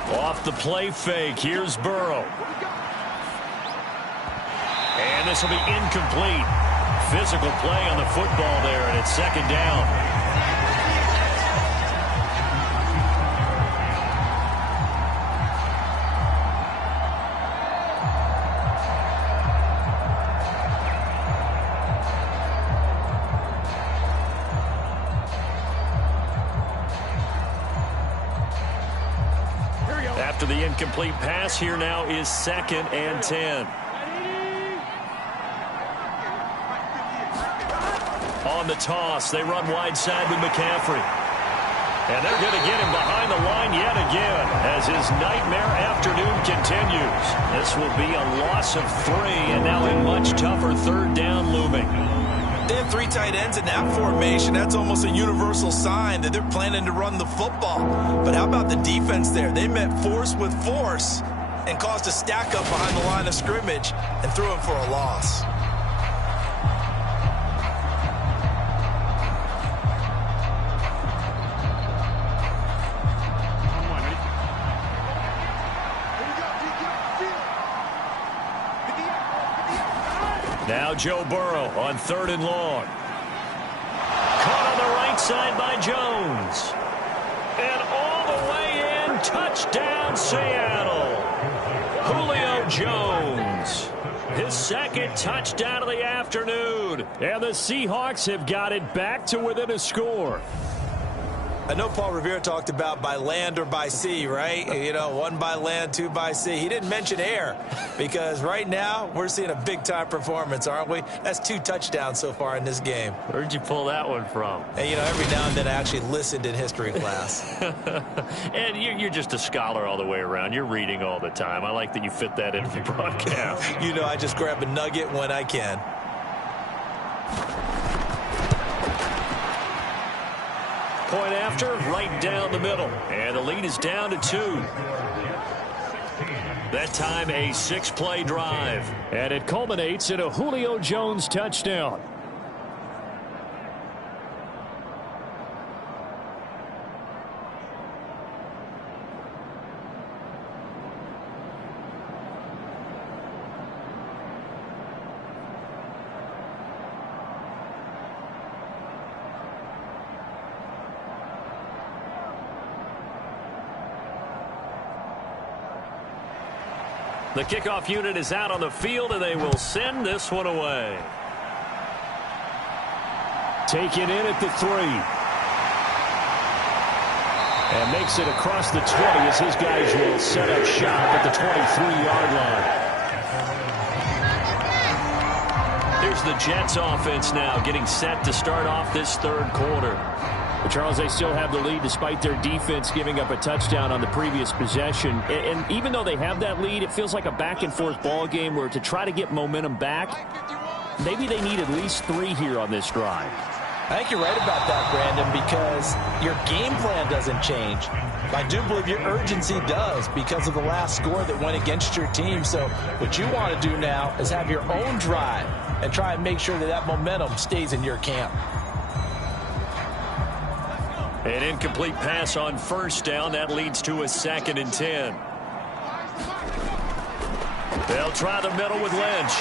Off the play fake, here's Burrow. And this will be incomplete. Physical play on the football there, and it's second down. After the incomplete pass, here now is 2nd and 10. On the toss, they run wide side with McCaffrey. And they're going to get him behind the line yet again as his nightmare afternoon continues. This will be a loss of 3, and now a much tougher third down looming. They have 3 tight ends in that formation. That's almost a universal sign that they're planning to run the football. But how about the defense there? They met force with force and caused a stack up behind the line of scrimmage and threw him for a loss. Now Joe Burrow on 3rd and long. Caught on the right side by Jones. And all the way in, touchdown Seattle. Julio Jones. His 2nd touchdown of the afternoon. And the Seahawks have got it back to within a score. I know Paul Revere talked about by land or by sea, right? You know, 1 by land, 2 by sea. He didn't mention air because right now we're seeing a big-time performance, aren't we? That's 2 touchdowns so far in this game. Where'd you pull that one from? And, you know, every now and then I actually listened in history class. And you're just a scholar all the way around. You're reading all the time. I like that you fit that into the broadcast. You know, I just grab a nugget when I can. Point after, right down the middle. And the lead is down to 2. That time a 6-play drive. And it culminates in a Julio Jones touchdown. The kickoff unit is out on the field, and they will send this one away. Taken in at the 3. And makes it across the 20 as his guys will set up shop at the 23-yard line. Here's the Jets offense now getting set to start off this 3rd quarter. But Charles, they still have the lead despite their defense giving up a touchdown on the previous possession. And even though they have that lead, it feels like a back-and-forth ball game where to try to get momentum back, maybe they need at least 3 here on this drive. I think you're right about that, Brandon, because your game plan doesn't change. I do believe your urgency does because of the last score that went against your team. So what you want to do now is have your own drive and try and make sure that that momentum stays in your camp. An incomplete pass on first down. That leads to a 2nd and 10. They'll try the middle with Lynch.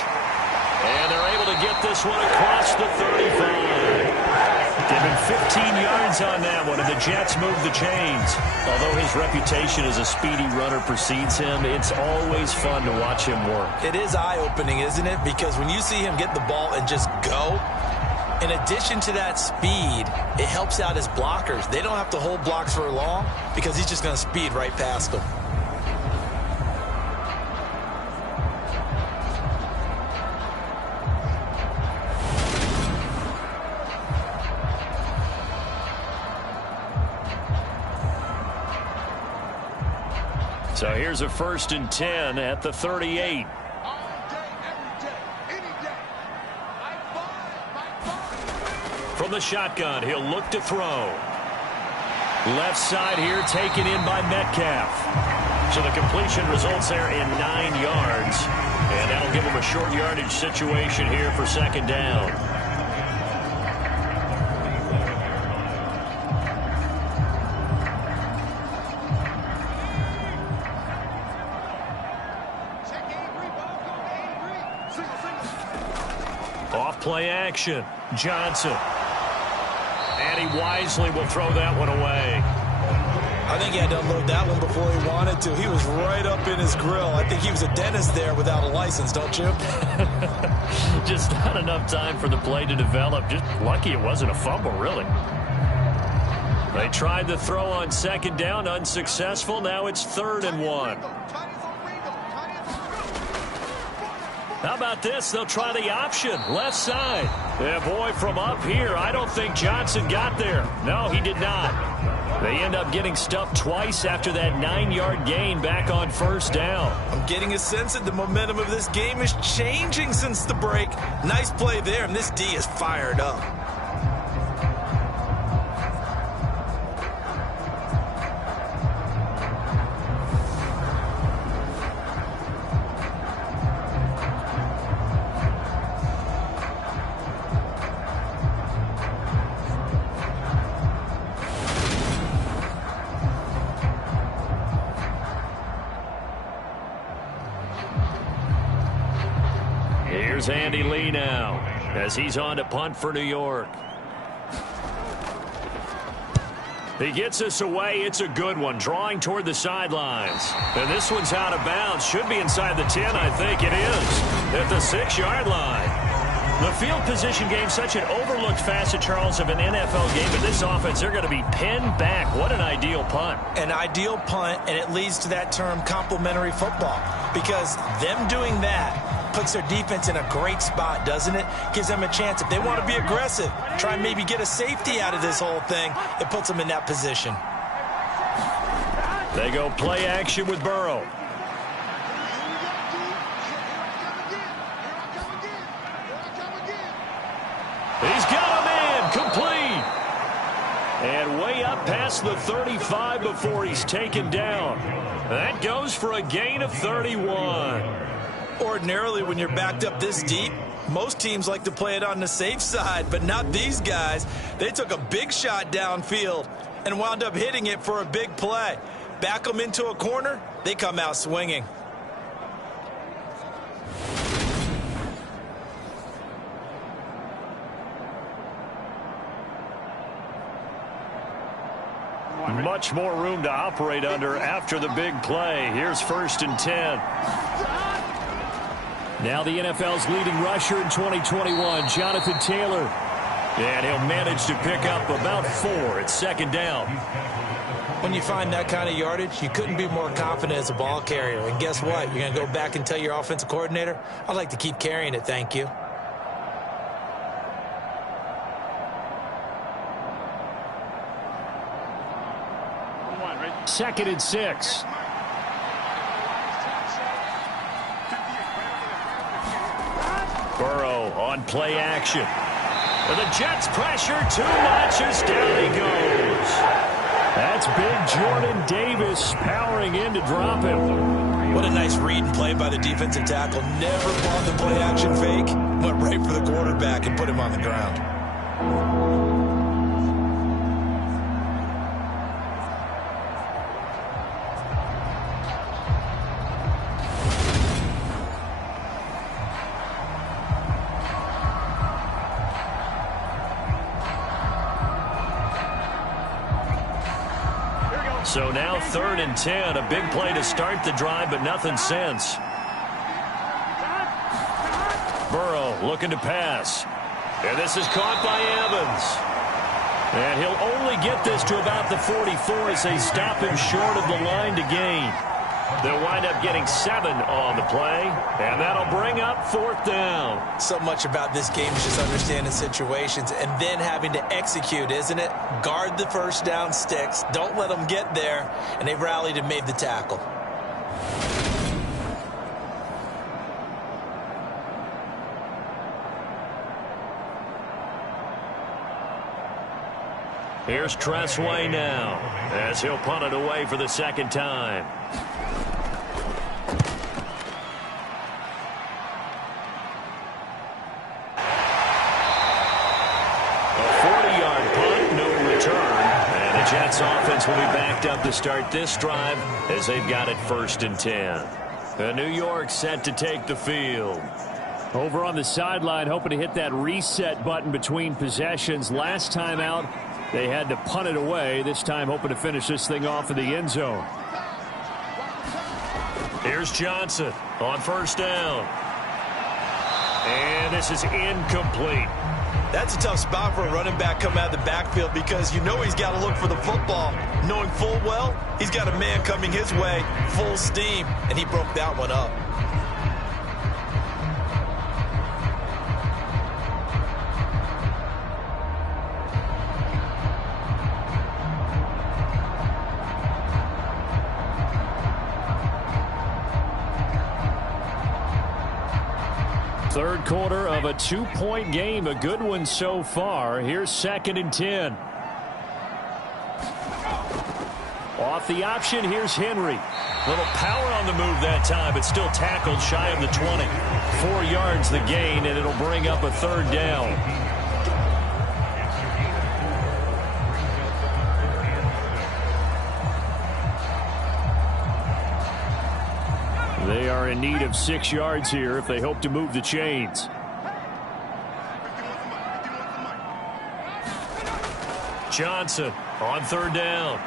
And they're able to get this one across the 35. Given 15 yards on that one, and the Jets move the chains. Although his reputation as a speedy runner precedes him, it's always fun to watch him work. It is eye-opening, isn't it? Because when you see him get the ball and just go, in addition to that speed, it helps out his blockers. They don't have to hold blocks for long because he's just going to speed right past them. So here's a 1st and 10 at the 38. From the shotgun, he'll look to throw. Left side here taken in by Metcalf. So the completion results there in 9 yards. And that'll give him a short yardage situation here for 2nd down. Play action. Johnson. And he wisely will throw that one away. I think he had to unload that one before he wanted to. He was right up in his grill. I think he was a dentist there without a license, don't you? Just not enough time for the play to develop. Just lucky it wasn't a fumble, really. They tried the throw on 2nd down, unsuccessful. Now it's 3rd and 1. How about this? They'll try the option. Left side. Yeah, boy, from up here, I don't think Johnson got there. No, he did not. They end up getting stuffed twice after that 9-yard gain back on 1st down. I'm getting a sense that the momentum of this game is changing since the break. Nice play there, and this D is fired up. Here's Andy Lee now as he's on to punt for New York. He gets us away. It's a good one, drawing toward the sidelines. And this one's out of bounds. Should be inside the 10, I think it is, at the 6-yard line. The field position game, such an overlooked facet, Charles, of an NFL game. But this offense, they're going to be pinned back. What an ideal punt. An ideal punt, and it leads to that term complementary football. Because them doing that puts their defense in a great spot, doesn't it? Gives them a chance. If they want to be aggressive, try and maybe get a safety out of this whole thing, it puts them in that position. They go play action with Burrow. He's got a man complete. And way up past the 35 before he's taken down. That goes for a gain of 31. Ordinarily, when you're backed up this deep, most teams like to play it on the safe side, but not these guys. They took a big shot downfield and wound up hitting it for a big play. Back them into a corner, they come out swinging. Much more room to operate under after the big play. Here's 1st and 10. Now the NFL's leading rusher in 2021, Jonathan Taylor. And he'll manage to pick up about 4 at 2nd down. When you find that kind of yardage, you couldn't be more confident as a ball carrier. And guess what? You're going to go back and tell your offensive coordinator, I'd like to keep carrying it, thank you. Second and 6. Burrow on play action. And the Jets pressure too much as down he goes. That's big Jordan Davis powering in to drop him. What a nice read and play by the defensive tackle. Never bought the play action fake. Went right for the quarterback and put him on the ground. So now 3rd and 10, a big play to start the drive, but nothing since. Burrow looking to pass. And this is caught by Evans. And he'll only get this to about the 44 as they stop him short of the line to gain. They'll wind up getting 7 on the play, and that'll bring up 4th down. So much about this game is just understanding situations and then having to execute, isn't it? Guard the first down sticks. Don't let them get there. And they rallied and made the tackle. Here's Tressway now as he'll punt it away for the 2nd time. Jets offense will be backed up to start this drive as they've got it 1st and 10. The New York set to take the field. Over on the sideline, hoping to hit that reset button between possessions. Last time out, they had to punt it away. This time, hoping to finish this thing off in the end zone. Here's Johnson on 1st down. And this is incomplete. That's a tough spot for a running back coming out of the backfield because you know he's got to look for the football, knowing full well he's got a man coming his way, full steam, and he broke that one up. Third quarter of a 2-point game, a good one so far. Here's 2nd and 10. Off the option, here's Henry. Little power on the move that time, but still tackled shy of the 20. 4 yards the gain, and it'll bring up a 3rd down. They are in need of 6 yards here if they hope to move the chains. Johnson on 3rd down.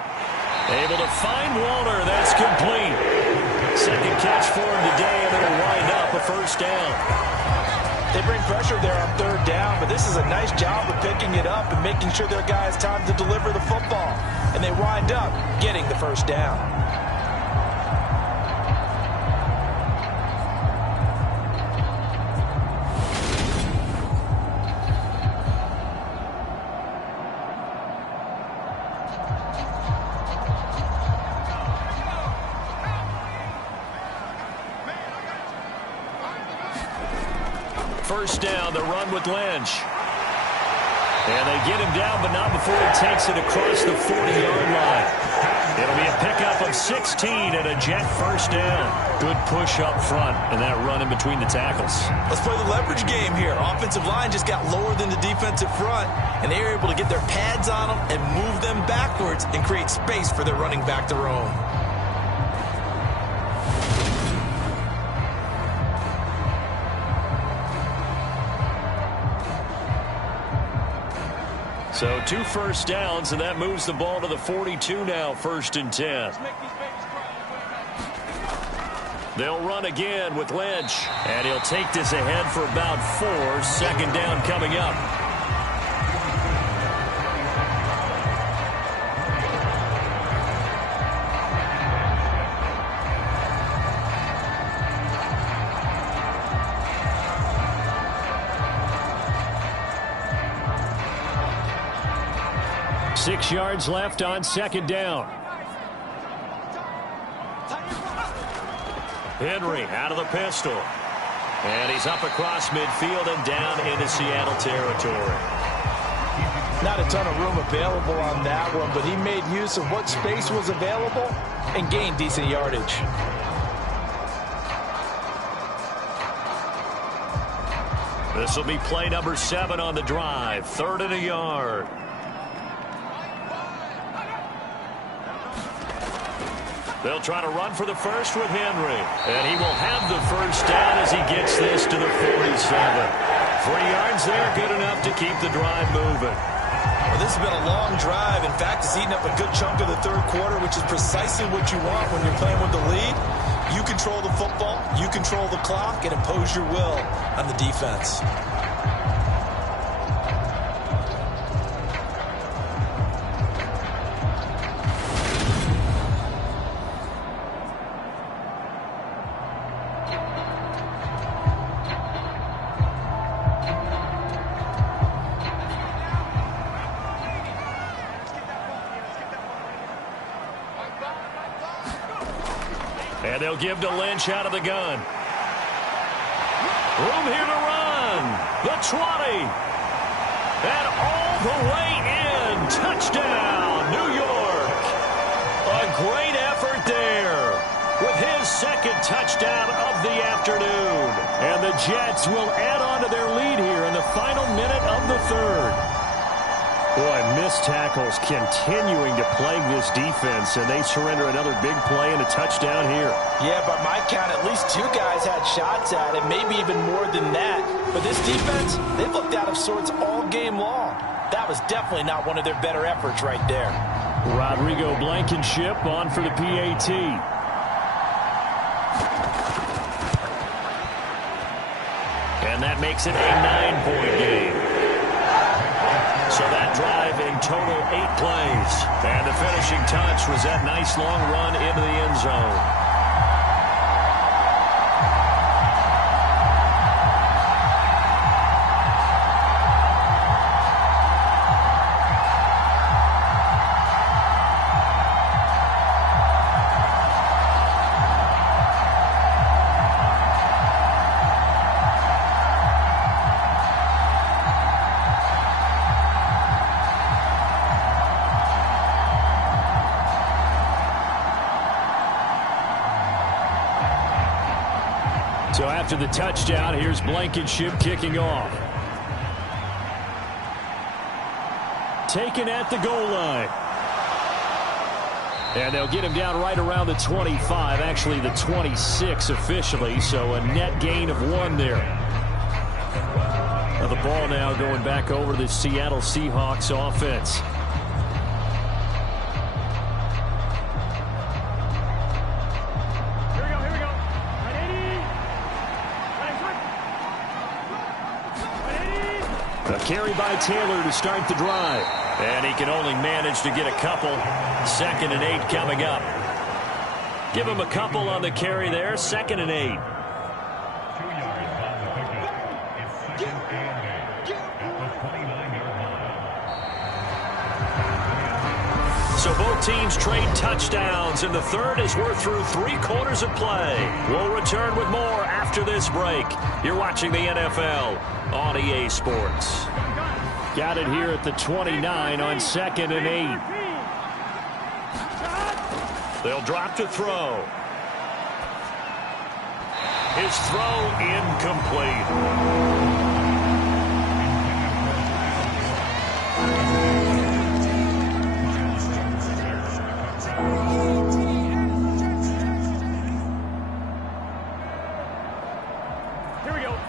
Able to find Walter. That's complete. 2nd catch for him today, and it'll wind up a 1st down. They bring pressure there on 3rd down, but this is a nice job of picking it up and making sure their guy has time to deliver the football. And they wind up getting the 1st down. First down, the run with Lynch. And they get him down, but not before he takes it across the 40-yard line. It'll be a pickup of 16 and a Jet 1st down. Good push up front, and that run in between the tackles. Let's play the leverage game here. Offensive line just got lower than the defensive front, and they were able to get their pads on them and move them backwards and create space for their running back to roam. So 2 first downs, and that moves the ball to the 42 now, 1st and 10. They'll run again with Lynch, and he'll take this ahead for about 4. 2nd down coming up. Six yards left on 2nd down. Henry out of the pistol. And he's up across midfield and down into Seattle territory. Not a ton of room available on that one, but he made use of what space was available and gained decent yardage. This will be play number 7 on the drive. 3rd and a yard. They'll try to run for the first with Henry. And he will have the first down as he gets this to the 47. 3 yards there, good enough to keep the drive moving. Well, this has been a long drive. In fact, it's eaten up a good chunk of the 3rd quarter, which is precisely what you want when you're playing with the lead. You control the football, you control the clock, and impose your will on the defense. And they'll give to Lynch out of the gun. Room here to run. The 20. And all the way in. Touchdown, New York. A great effort there with his 2nd touchdown of the afternoon. And the Jets will add on to their lead here in the final minute of the 3rd. Boy, missed tackles continuing to plague this defense, and they surrender another big play and a touchdown here. Yeah, by my count, at least 2 guys had shots at it, maybe even more than that. But this defense, they've looked out of sorts all game long. That was definitely not one of their better efforts right there. Rodrigo Blankenship on for the PAT. And that makes it a 9-point game. So that drive in total 8 plays. And the finishing touch was that nice long run into the end zone. So after the touchdown, here's Blankenship kicking off. Taken at the goal line. And they'll get him down right around the 25, actually the 26 officially, so a net gain of 1 there. Now the ball now going back over the Seattle Seahawks offense. A carry by Taylor to start the drive. And he can only manage to get a couple. 2nd and 8 coming up. Give him a couple on the carry there. 2nd and 8. So both teams trade touchdowns, and the 3rd as we're through 3 quarters of play. We'll return with more after this break. You're watching the NFL on EA Sports. Got it here at the 29 on 2nd and 8. They'll drop to throw. His throw incomplete.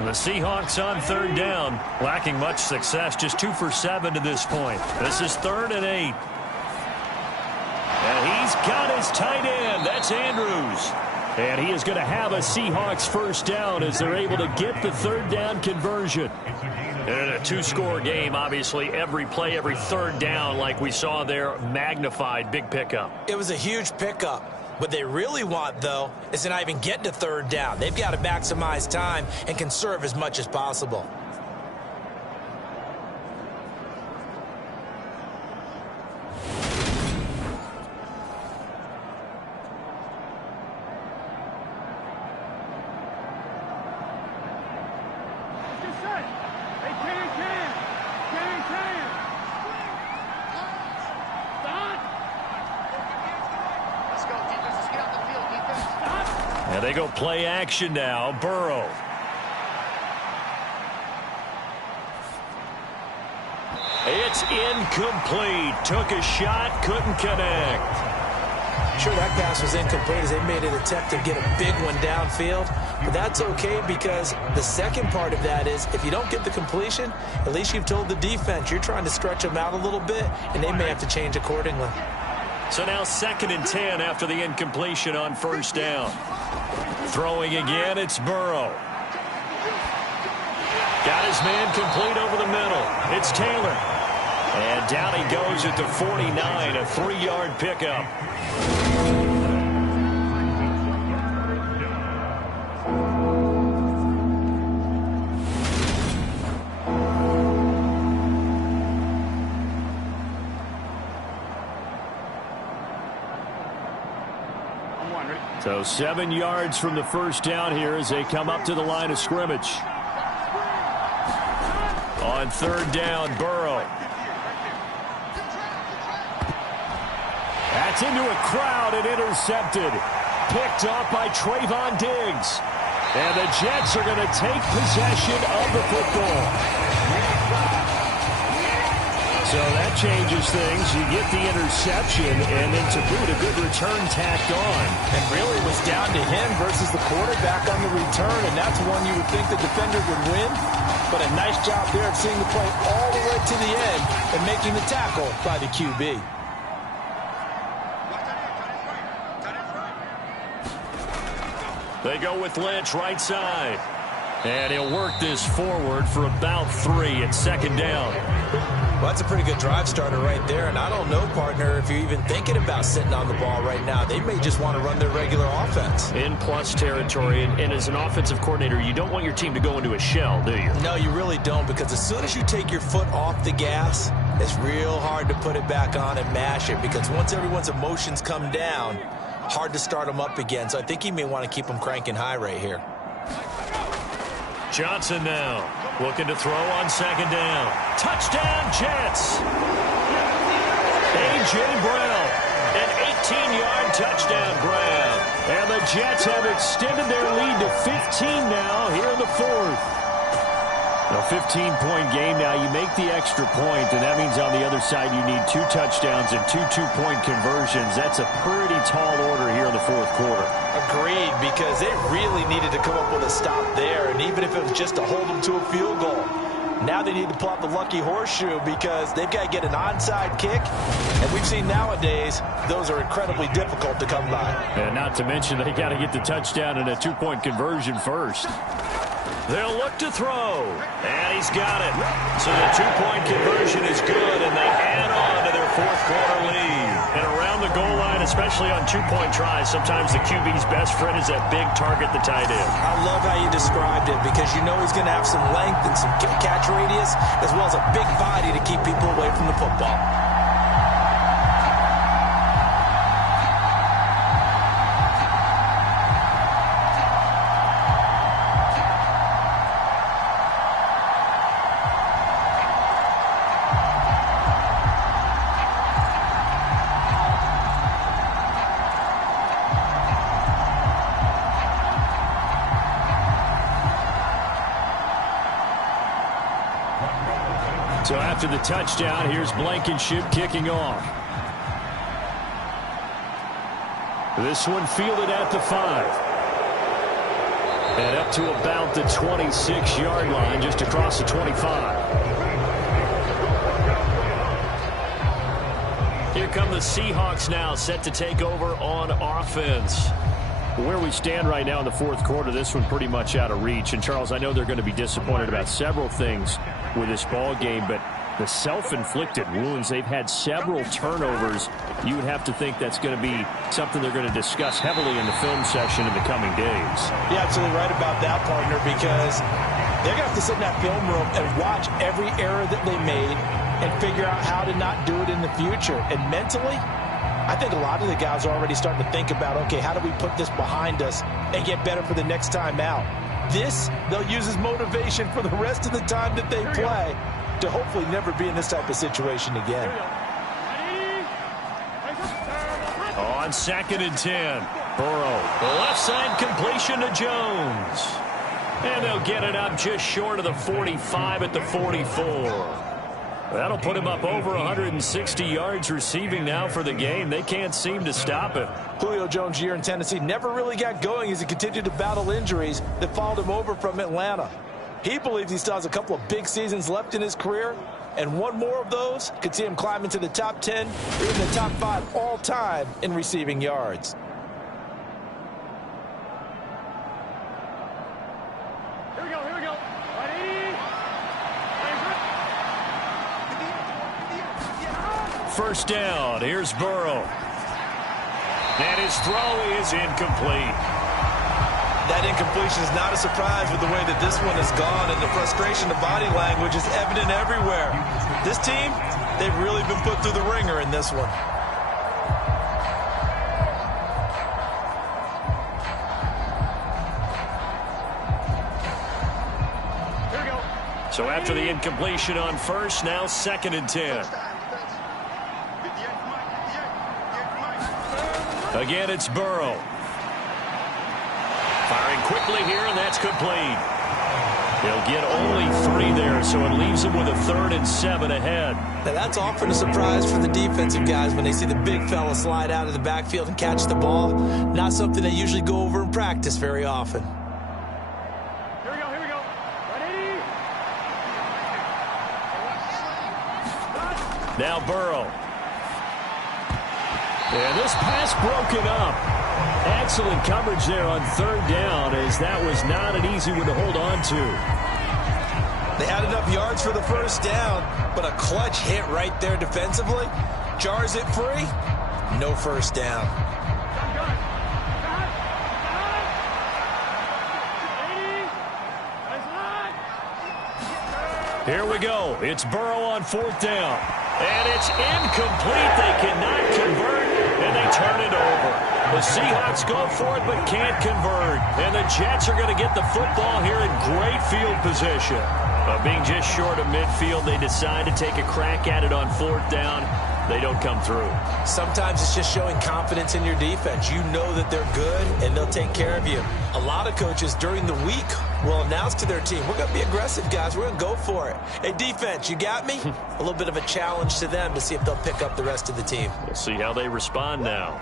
The Seahawks on 3rd down, lacking much success, just 2 for 7 to this point. This is 3rd and 8. And he's got his tight end. That's Andrews. And he is going to have a Seahawks first down as they're able to get the 3rd down conversion. In a 2-score game, obviously, every play, every 3rd down, like we saw there, magnified, big pickup. It was a huge pickup. What they really want, though, is to not even get to 3rd down. They've got to maximize time and conserve as much as possible. And they go play action now. Burrow. It's incomplete. Took a shot, couldn't connect. Sure, that pass was incomplete as they made an attempt to get a big one downfield. But that's okay because the second part of that is if you don't get the completion, at least you've told the defense you're trying to stretch them out a little bit, and they may have to change accordingly. So now 2nd and 10 after the incompletion on first down. Throwing again, it's Burrow. Got his man complete over the middle. It's Taylor. And down he goes at the 49, a 3-yard pickup. So 7 yards from the first down here as they come up to the line of scrimmage. On 3rd down, Burrow. That's into a crowd and intercepted. Picked off by Trayvon Diggs. And the Jets are going to take possession of the football. So that changes things. You get the interception, and then to boot, a good return tacked on. And really it was down to him versus the quarterback on the return, and that's one you would think the defender would win. But a nice job there of seeing the play all the way to the end and making the tackle by the QB. They go with Lynch right side. And he'll work this forward for about 3 at 2nd down. Well, that's a pretty good drive starter right there. And I don't know, partner, if you're even thinking about sitting on the ball right now. They may just want to run their regular offense. In plus territory. And as an offensive coordinator, you don't want your team to go into a shell, do you? No, you really don't. Because as soon as you take your foot off the gas, it's real hard to put it back on and mash it. Because once everyone's emotions come down, hard to start them up again. So I think he may want to keep them cranking high right here. Johnson now looking to throw on 2nd down. Touchdown, Jets. A.J. Brown, an 18-yard touchdown grab. And the Jets have extended their lead to 15 now here in the 4th. A 15-point game now. You make the extra point, and that means on the other side you need 2 touchdowns and 2 two-point conversions. That's a pretty tall order here in the 4th quarter. Agreed, because they really needed to come up with a stop there, and even if it was just to hold them to a field goal. Now they need to pull out the lucky horseshoe because they've got to get an onside kick, and we've seen nowadays those are incredibly difficult to come by. And not to mention they got to get the touchdown and a 2-point conversion first. They'll look to throw, and he's got it. So the 2-point conversion is good, and they add on to their 4th quarter lead. And around the goal line, especially on 2-point tries, sometimes the QB's best friend is that big target, the tight end. I love how you described it because you know he's going to have some length and some catch radius as well as a big body to keep people away from the football. So after the touchdown, here's Blankenship kicking off. This one fielded at the 5. And up to about the 26-yard line, just across the 25. Here come the Seahawks now, set to take over on offense. Where we stand right now in the 4th quarter, this one pretty much out of reach. And, Charles, I know they're going to be disappointed about several things with this ball game, but the self-inflicted wounds, they've had several turnovers. You would have to think that's going to be something they're going to discuss heavily in the film session in the coming days. Yeah, absolutely right about that, partner, because they're going to have to sit in that film room and watch every error that they made and figure out how to not do it in the future. And mentally, I think a lot of the guys are already starting to think about, okay, how do we put this behind us and get better for the next time out? This, they'll use as motivation for the rest of the time that they play to hopefully never be in this type of situation again. On 2nd and 10, Burrow, left side completion to Jones. And they'll get it up just short of the 45 at the 44. That'll put him up over 160 yards receiving now for the game. They can't seem to stop him. Julio Jones' year in Tennessee never really got going as he continued to battle injuries that followed him over from Atlanta. He believes he still has a couple of big seasons left in his career, and one more of those could see him climb into the top 10 or even the top 5 all-time in receiving yards. Here we go. 180. First down. Here's Burrow. And his throw is incomplete. That incompletion is not a surprise with the way that this one has gone, and the frustration of body language is evident everywhere. This team, they've really been put through the ringer in this one. Here we go. So after the incompletion on first, now 2nd and 10. Again, it's Burrow. Firing quickly here, and that's complete. He'll get only 3 there, so it leaves him with a 3rd and 7 ahead. Now that's often a surprise for the defensive guys when they see the big fella slide out of the backfield and catch the ball. Not something they usually go over in practice very often. Here we go. 180. Now Burrow. And this pass broken up. Excellent coverage there on 3rd down, as that was not an easy one to hold on to. They had enough yards for the first down, but a clutch hit right there defensively. Jars it free. No first down. Here we go. It's Burrow on 4th down. And it's incomplete. They cannot convert, and they turn it over. The Seahawks go for it but can't convert. And the Jets are going to get the football here in great field position. But being just short of midfield, they decide to take a crack at it on 4th down. They don't come through. Sometimes it's just showing confidence in your defense. You know that they're good, and they'll take care of you. A lot of coaches during the week will announce to their team, we're going to be aggressive, guys. We're going to go for it. Hey, defense, you got me? A little bit of a challenge to them to see if they'll pick up the rest of the team. We'll see how they respond now.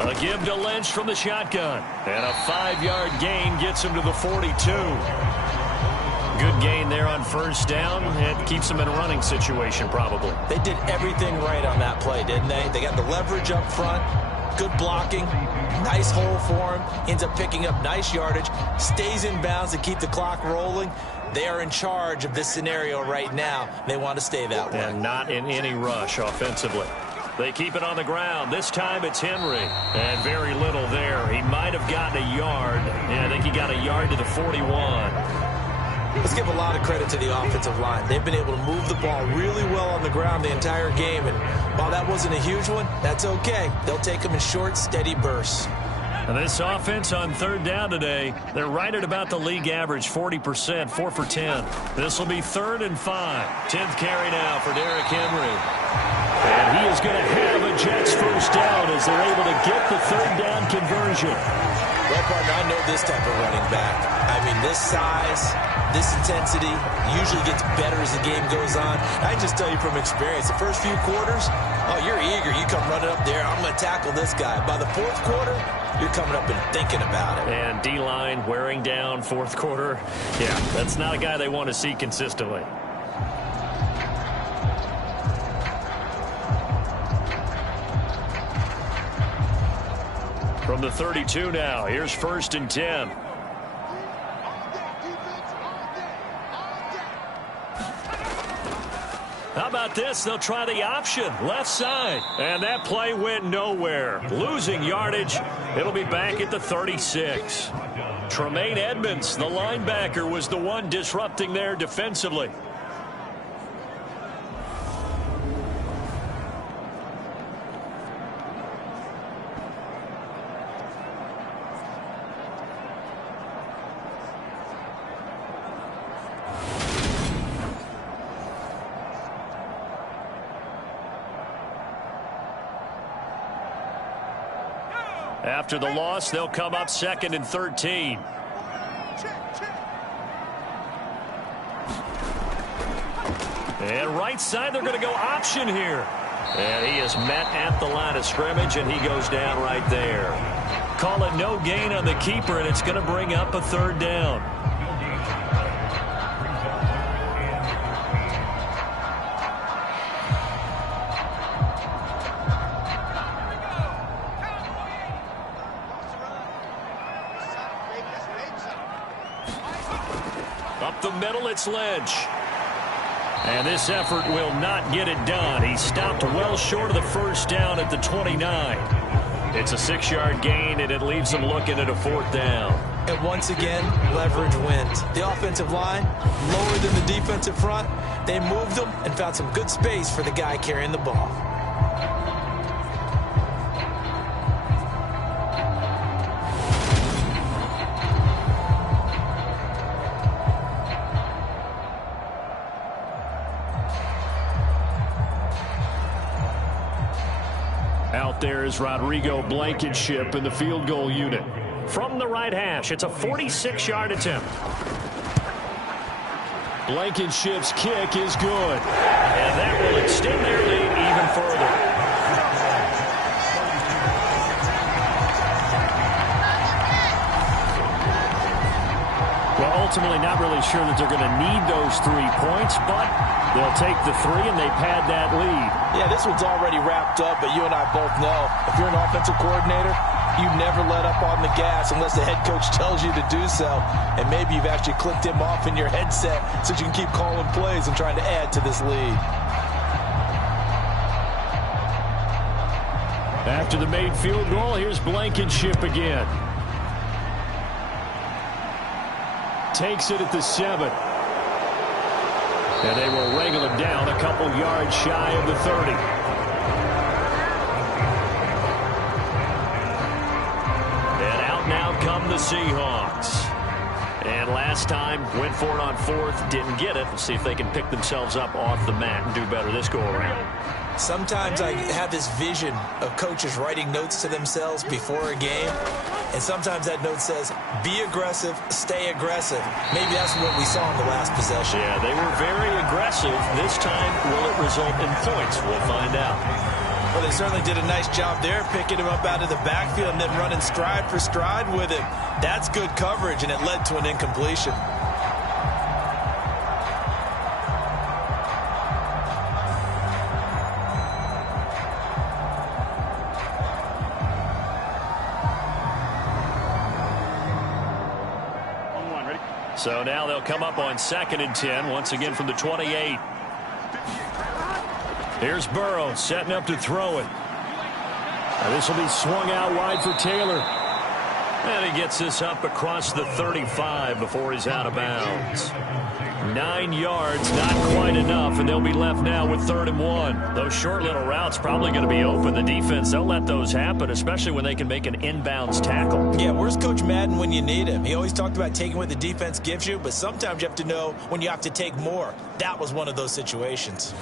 A give to Lynch from the shotgun. And a 5-yard gain gets him to the 42. Good gain there on 1st down. It keeps them in a running situation, probably. They did everything right on that play, didn't they? They got the leverage up front, good blocking, nice hole for him, ends up picking up nice yardage, stays in bounds to keep the clock rolling. They are in charge of this scenario right now. They want to stay that way. And not in any rush offensively. They keep it on the ground. This time it's Henry. And very little there. He might have gotten a yard. Yeah, I think he got a yard to the 41. Let's give a lot of credit to the offensive line. They've been able to move the ball really well on the ground the entire game. And while that wasn't a huge one, that's okay. They'll take them in short, steady bursts. And this offense on 3rd down today, they're right at about the league average, 40%, 4 for 10. This will be 3rd and 5. 10th carry now for Derrick Henry. And he is going to have a Jets first down as they're able to get the 3rd down conversion. Well, partner, I know this type of running back. I mean, this size, this intensity usually gets better as the game goes on. I can just tell you from experience, the first few quarters, oh, you're eager. You come running up there, I'm going to tackle this guy. By the 4th quarter, you're coming up and thinking about it. And D-line wearing down 4th quarter. Yeah, that's not a guy they want to see consistently. From the 32 now, here's 1st and 10. How about this? They'll try the option, left side. And that play went nowhere. Losing yardage. It'll be back at the 36. Tremaine Edmonds, the linebacker, was the one disrupting there defensively. After the loss, they'll come up 2nd and 13. And right side, they're going to go option here. And he is met at the line of scrimmage, and he goes down right there. Call it no gain on the keeper, and it's going to bring up a third down. Up the middle, it's Lynch. And this effort will not get it done. He stopped well short of the first down at the 29. It's a 6-yard gain, and it leaves them looking at a fourth down. And once again, leverage wins. The offensive line, lower than the defensive front. They moved them and found some good space for the guy carrying the ball. Out there is Rodrigo Blankenship in the field goal unit. From the right hash, it's a 46-yard attempt. Blankenship's kick is good. And that will extend their lead even further. Well, ultimately not really sure that they're going to need those 3 points, but they'll take the 3 and they pad that lead. Yeah, this one's already wrapped up, but you and I both know if you're an offensive coordinator, you never let up on the gas unless the head coach tells you to do so. And maybe you've actually clicked him off in your headset so you can keep calling plays and trying to add to this lead. After the made field goal, here's Blankenship again. Takes it at the 7. And they will wrangle him down a couple yards shy of the 30. And out now come the Seahawks. And last time, went for it on 4th, didn't get it. We'll see if they can pick themselves up off the mat and do better this go-around. Sometimes I have this vision of coaches writing notes to themselves before a game. And sometimes that note says, be aggressive, stay aggressive. Maybe that's what we saw in the last possession. Yeah, they were very aggressive. This time, will it result in points? We'll find out. Well, they certainly did a nice job there, picking him up out of the backfield and then running stride for stride with him. That's good coverage, and it led to an incompletion. So now they'll come up on 2nd and 10, once again from the 28. Here's Burrow setting up to throw it. Now this will be swung out wide for Taylor. And he gets this up across the 35 before he's out of bounds. 9 yards, not quite enough, and they'll be left now with 3rd and 1. Those short little routes probably going to be open. The defense, they'll let those happen, especially when they can make an inbounds tackle. Yeah, where's Coach Madden when you need him? He always talked about taking what the defense gives you, but sometimes you have to know when you have to take more. That was one of those situations.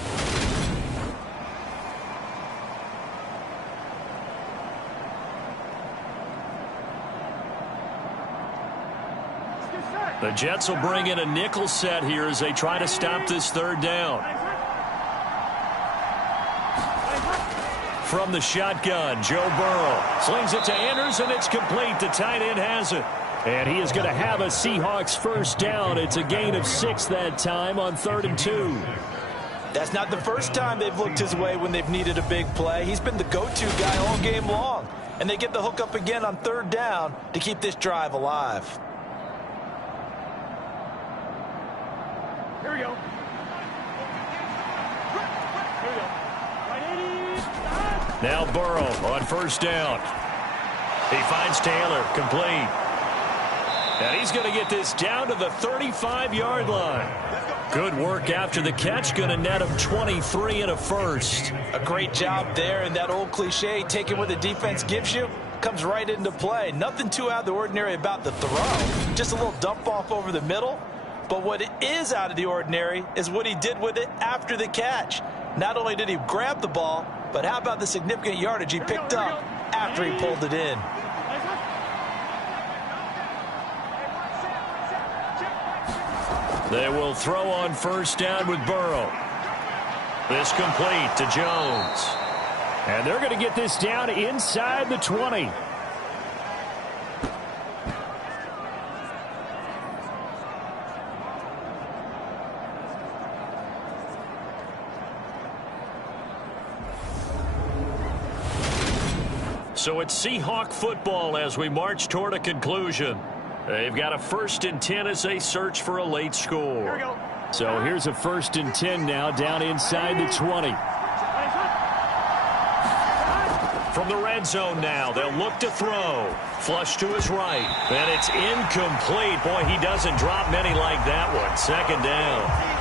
The Jets will bring in a nickel set here as they try to stop this 3rd down. From the shotgun, Joe Burrow slings it to Anders, and it's complete. The tight end has it. And he is going to have a Seahawks 1st down. It's a gain of 6 that time on 3rd and 2. That's not the first time they've looked his way when they've needed a big play. He's been the go-to guy all game long. And they get the hook up again on 3rd down to keep this drive alive. Here we go. Here we go. Right 80. Now Burrow on 1st down. He finds Taylor, complete. And he's going to get this down to the 35-yard line. Good work after the catch. Going to net him 23 and a 1st. A great job there, and that old cliche, taking what the defense gives you, comes right into play. Nothing too out of the ordinary about the throw. Just a little dump off over the middle. But what is out of the ordinary is what he did with it after the catch. Not only did he grab the ball, but how about the significant yardage he picked up after he pulled it in. They will throw on 1st down with Burrow. This complete to Jones. And they're going to get this down inside the 20. So it's Seahawk football as we march toward a conclusion. They've got a 1st and 10 as they search for a late score. So here's a 1st and 10 now down inside the 20. From the red zone now, they'll look to throw. Flush to his right. And it's incomplete. Boy, he doesn't drop many like that one. 2nd down.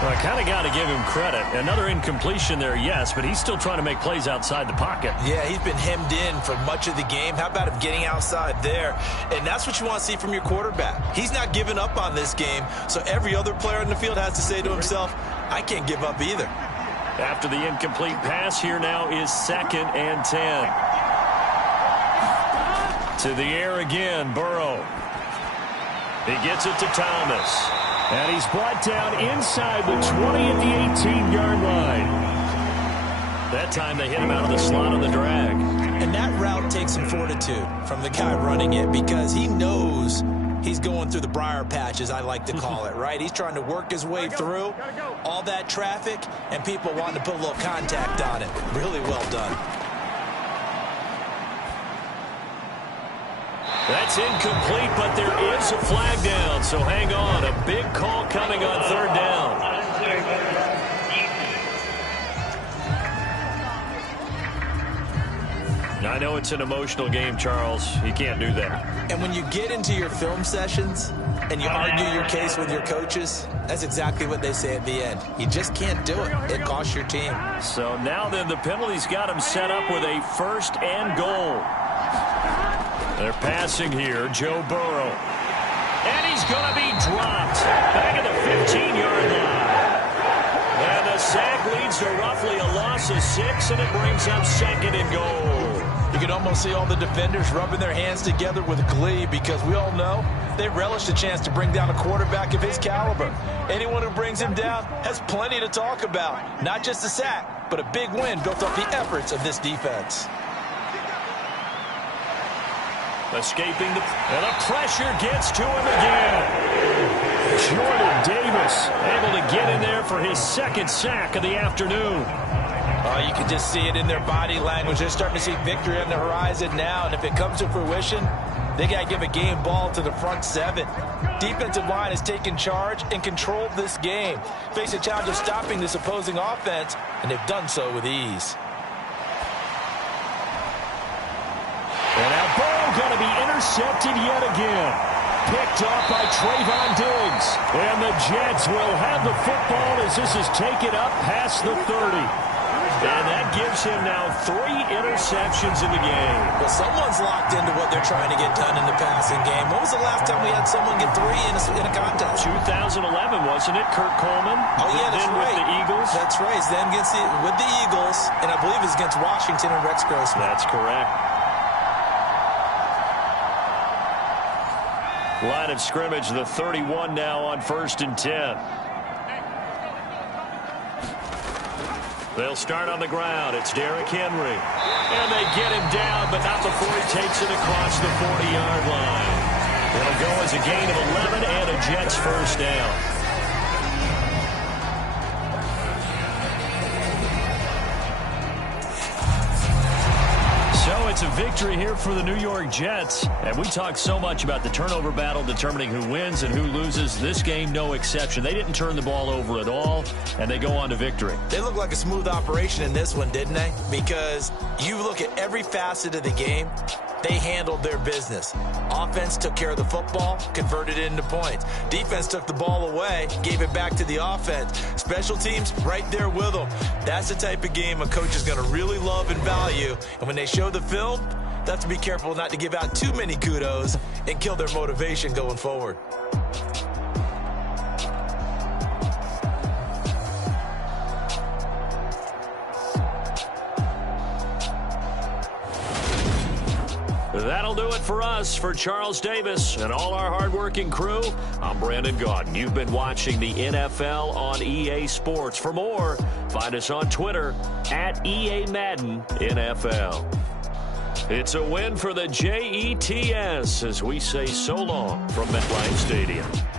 Well, I kind of got to give him credit. Another incompletion there, yes, but he's still trying to make plays outside the pocket. Yeah, he's been hemmed in for much of the game. How about him getting outside there? And that's what you want to see from your quarterback. He's not giving up on this game, so every other player in the field has to say to himself, I can't give up either. After the incomplete pass, here now is 2nd and 10. To the air again, Burrow. He gets it to Thomas. And he's brought down inside the 20 at the 18-yard line. That time they hit him out of the slot on the drag. And that route takes some fortitude from the guy running it because he knows he's going through the briar patch, as I like to call it, right? He's trying to work his way through all that traffic and people wanting to put a little contact on it. Really well done. That's incomplete, but there is a flag down, so hang on. A big call coming on 3rd down. I know it's an emotional game, Charles. You can't do that. And when you get into your film sessions and you argue your case with your coaches, that's exactly what they say at the end. You just can't do it. It costs your team. So now then the penalty's got him set up with a 1st and goal. They're passing here, Joe Burrow. And he's going to be dropped back at the 15-yard line. And the sack leads to roughly a loss of 6, and it brings up 2nd and goal. You can almost see all the defenders rubbing their hands together with glee because we all know they relish the chance to bring down a quarterback of his caliber. Anyone who brings him down has plenty to talk about. Not just a sack, but a big win built off the efforts of this defense. Escaping and the pressure gets to him again. Jordan Davis able to get in there for his 2nd sack of the afternoon. You can just see it in their body language. They're starting to see victory on the horizon now, and if it comes to fruition, they got to give a game ball to the front 7. Defensive line has taken charge and controlled this game. Face a challenge of stopping this opposing offense, and they've done so with ease. And now Burrow going to be intercepted yet again. Picked off by Trayvon Diggs. And the Jets will have the football as this is taken up past the 30. And that gives him now 3 interceptions in the game. Well, someone's locked into what they're trying to get done in the passing game. When was the last time we had someone get 3 in a contest? 2011, wasn't it? Kurt Coleman. Oh, yeah, that's then right. With the Eagles. That's right. Then with the Eagles, and I believe it's against Washington and Rex Grossman. That's correct. Line of scrimmage, the 31 now on 1st and 10. They'll start on the ground. It's Derrick Henry. And they get him down, but not before he takes it across the 40-yard line. It'll go as a gain of 11 and a Jets 1st down. So it's a victory here for the New York Jets. And we talk so much about the turnover battle determining who wins and who loses. This game, no exception. They didn't turn the ball over at all, and they go on to victory. They look like a smooth operation in this one, didn't they? Because you look at every facet of the game, they handled their business. Offense took care of the football, converted it into points. Defense took the ball away, gave it back to the offense. Special teams, right there with them. That's the type of game a coach is going to really love and value. And when they show the film, they have to be careful not to give out too many kudos and kill their motivation going forward. That'll do it for us. For Charles Davis and all our hardworking crew, I'm Brandon Gaudin. You've been watching the NFL on EA Sports. For more, find us on Twitter at EA Madden NFL. It's a win for the Jets as we say so long from MetLife Stadium.